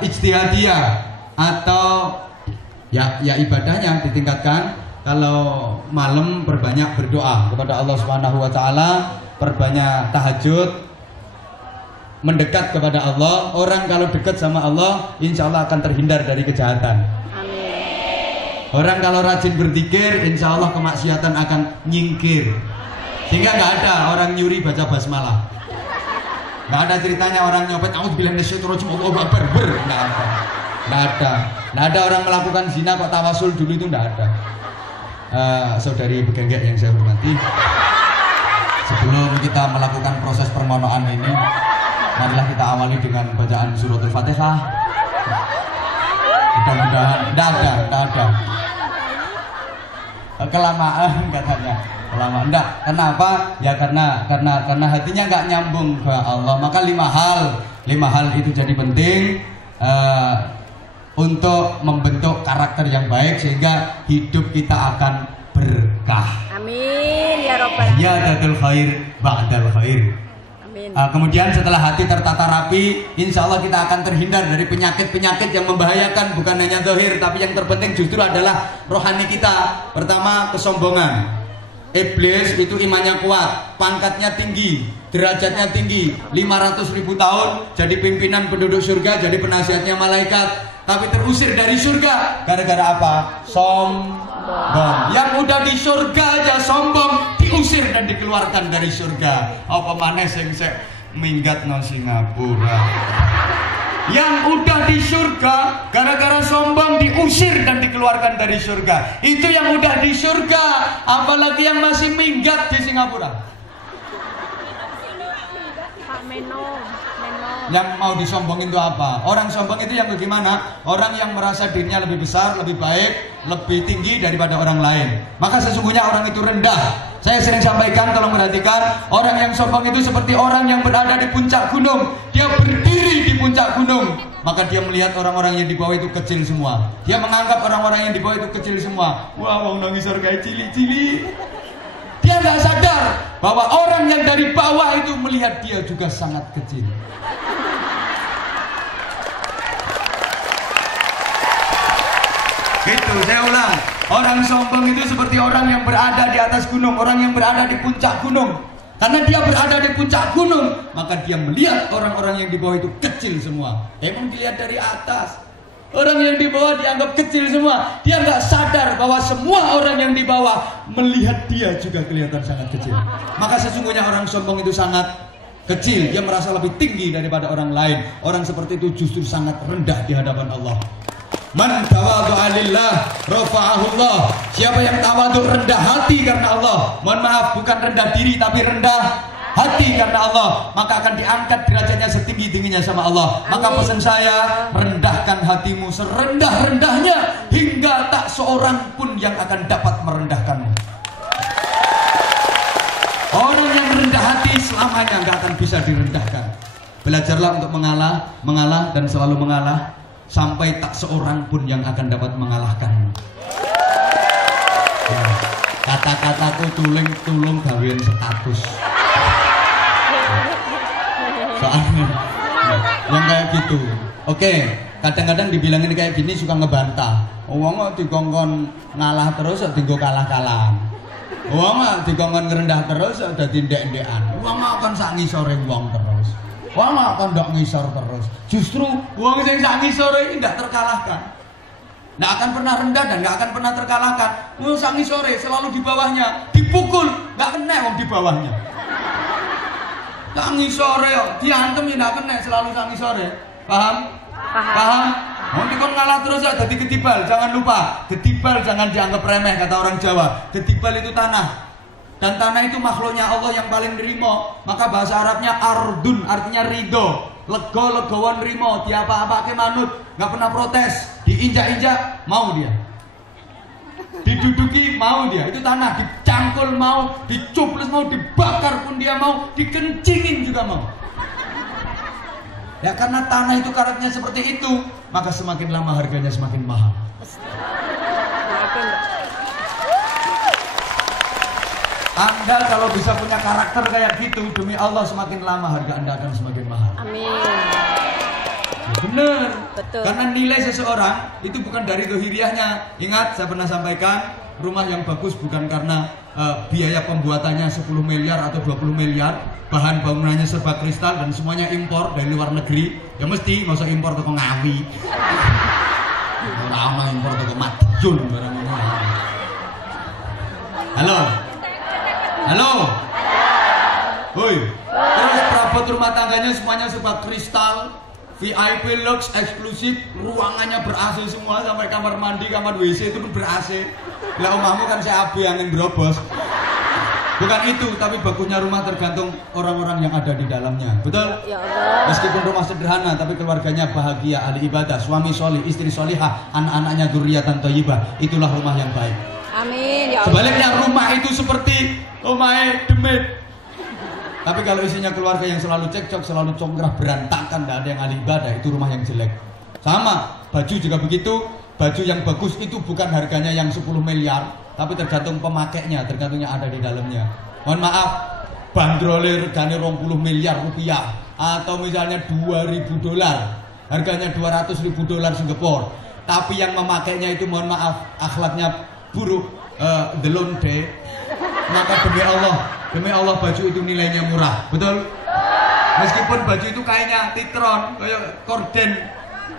ijtihadiyah atau ya ibadahnya ditingkatkan. Kalau malam perbanyak berdoa kepada Allah Subhanahu wa taala, perbanyak tahajud, mendekat kepada Allah. Orang kalau dekat sama Allah, insya Allah akan terhindar dari kejahatan. Amin. Orang kalau rajin berzikir, insya Allah kemaksiatan akan nyingkir. Sehingga nggak ada orang nyuri baca basmalah. Nggak ada ceritanya orang nyopet, auzubillahi minasyaitonir Allahu akbar, nggak ada orang melakukan zina kok tawasul dulu, itu nggak ada. Saudari begenggek yang saya hormati, sebelum kita melakukan proses permonoan ini, marilah kita awali dengan bacaan suratul Fatihah. Mudah-mudahan tidak ada kelamaan katanya. Enggak. Kenapa? Ya karena hatinya nggak nyambung ke Allah. Maka lima hal itu jadi penting untuk membentuk karakter yang baik sehingga hidup kita akan berkah. Amin ya robbal alamin. Ya dadul khair ba'dal khair. Amin. Kemudian setelah hati tertata rapi, insya Allah kita akan terhindar dari penyakit-penyakit yang membahayakan, bukan hanya zahir, tapi yang terpenting justru adalah rohani kita. Pertama, kesombongan. Iblis itu imannya kuat, pangkatnya tinggi, derajatnya tinggi, 500.000 tahun jadi pimpinan penduduk surga, jadi penasihatnya malaikat, tapi terusir dari surga gara-gara apa? Sombong. Yang udah di surga aja sombong, diusir dan dikeluarkan dari surga. Apa maneh sing sek minggat no Singapura. Yang udah di surga gara-gara sombong diusir dan dikeluarkan dari surga. Itu yang udah di surga, apalagi yang masih minggat di Singapura. Yang mau disombongin itu apa? Orang sombong itu yang bagaimana? Orang yang merasa dirinya lebih besar, lebih baik, lebih tinggi daripada orang lain. Maka sesungguhnya orang itu rendah. Saya sering sampaikan, tolong perhatikan, orang yang sombong itu seperti orang yang berada di puncak gunung. Dia berdiri di puncak gunung, maka dia melihat orang-orang yang di bawah itu kecil semua. Dia menganggap orang-orang yang di bawah itu kecil semua. Wah, wong nangis surga cili-cili. Dia nggak sadar bahwa orang yang dari bawah itu melihat dia juga sangat kecil. Gitu, saya ulang. Orang sombong itu seperti orang yang berada di atas gunung, orang yang berada di puncak gunung. Karena dia berada di puncak gunung, maka dia melihat orang-orang yang di bawah itu kecil semua. Emang dilihat dari atas. Orang yang di bawah dianggap kecil semua. Dia nggak sadar bahwa semua orang yang di bawah melihat dia juga kelihatan sangat kecil. Maka sesungguhnya orang sombong itu sangat kecil. Dia merasa lebih tinggi daripada orang lain. Orang seperti itu justru sangat rendah di hadapan Allah. Man tawadhu'a lillah rafa'ahullah. Siapa yang tawadhu, rendah hati karena Allah. Mohon maaf, bukan rendah diri tapi rendah hati karena Allah, maka akan diangkat derajatnya setinggi-tingginya sama Allah. Maka pesan saya, rendahkan hatimu serendah-rendahnya hingga tak seorang pun yang akan dapat merendahkanmu. Orang yang rendah hati selamanya nggak akan bisa direndahkan. Belajarlah untuk mengalah dan selalu mengalah sampai tak seorang pun yang akan dapat mengalahkanmu. Ya, kata-kataku tulung gawean status. Soalnya yang kayak gitu. Oke, kadang-kadang dibilangin kayak gini suka ngebantah. Wong dikongkon ngalah terus dienggo kalah-kalahan. Wong dikongkon ngerendah terus dadi ndek-ndekan. Wong kon sak ngisore wong terus. Wong kon ndok ngisor terus. Justru wong sing sak ngisore iki ndak terkalahkan. Nggak akan pernah rendah dan nggak akan pernah terkalahkan. Wong sak ngisore selalu di bawahnya, dipukul nggak kena wong di bawahnya. Sangi sore yo, diantem ya nggak kena, selalu sangi sore. Paham? Paham? Mau dikon ngalah terus ya, jadi ketibal. Jangan lupa, ketibal jangan dianggap remeh kata orang Jawa. Ketibal itu tanah, dan tanah itu makhluknya Allah yang paling nerimo. Maka bahasa Arabnya ardun, artinya ridho. Lego-legoan nerimo, diapa-apake manut, nggak pernah protes. Diinjak-injak mau dia. Diduduki mau dia, itu tanah. Dicangkul mau, dicuples mau, dibakar pun dia mau, dikencingin juga mau. Ya karena tanah itu karakternya seperti itu, maka semakin lama harganya semakin mahal. Anda kalau bisa punya karakter kayak gitu, demi Allah semakin lama harga Anda akan semakin mahal. Amin. Benar. Betul. Karena nilai seseorang itu bukan dari dohiriahnya. Ingat, saya pernah sampaikan, rumah yang bagus bukan karena biaya pembuatannya 10 miliar atau 20 miliar, bahan bangunannya serba kristal dan semuanya impor dari luar negeri. Ya mesti masa impor toko Ngawi. Ora ana impor toko Madiun barang ini. Halo. Halo. Woi. Terus perabot rumah tangganya semuanya serba kristal. VIP lux eksklusif, ruangannya ber-AC semua sampai kamar mandi, kamar WC itu pun ber-AC. Lah omahmu kan saya AB angin berobos. Bukan itu, tapi bagusnya rumah tergantung orang-orang yang ada di dalamnya. Betul? Ya Allah. Meskipun rumah sederhana tapi keluarganya bahagia, ahli ibadah, suami solih, istri solihah, anak-anaknya dzurriatan thayyibah. Itulah rumah yang baik. Amin ya Allah. Sebaliknya rumah itu seperti rumah demit. Tapi kalau isinya keluarga yang selalu cekcok, selalu congkrah, berantakan, tidak ada yang ahli ibadah, itu rumah yang jelek. Sama, baju juga begitu. Baju yang bagus itu bukan harganya yang 10 miliar, tapi tergantung pemakainya, tergantung yang ada di dalamnya. Mohon maaf, bandrolnya regane 20 miliar rupiah, atau misalnya 2.000 dolar, harganya 200.000 dolar Singapura. Tapi yang memakainya itu mohon maaf, akhlaknya buruk, delonde. Maka demi Allah baju itu nilainya murah, betul? Meskipun baju itu kayaknya titron, kayak korden,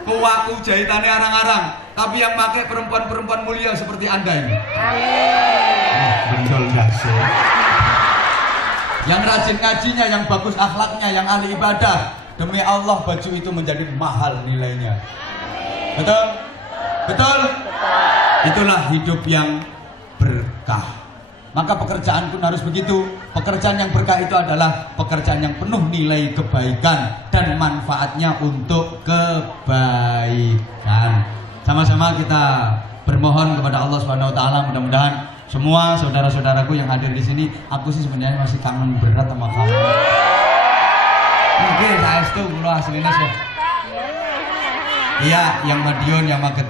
kuwaku jahitannya arang-arang, tapi yang pakai perempuan-perempuan mulia seperti Anda ini. Betul nggak sih? Yang rajin ngajinya, yang bagus akhlaknya, yang ahli ibadah, demi Allah baju itu menjadi mahal nilainya. Betul? Betul? Itulah hidup yang berkah. Maka pekerjaan pun harus begitu. Pekerjaan yang berkah itu adalah pekerjaan yang penuh nilai kebaikan dan manfaatnya untuk kebaikan. Sama-sama kita bermohon kepada Allah Subhanahu wa taala, mudah-mudahan semua saudara-saudaraku yang hadir di sini, aku sih sebenarnya masih kangen berat sama kamu. Mungkin saestu kula asline sih. Iya, yang Madiun, yang Magetan.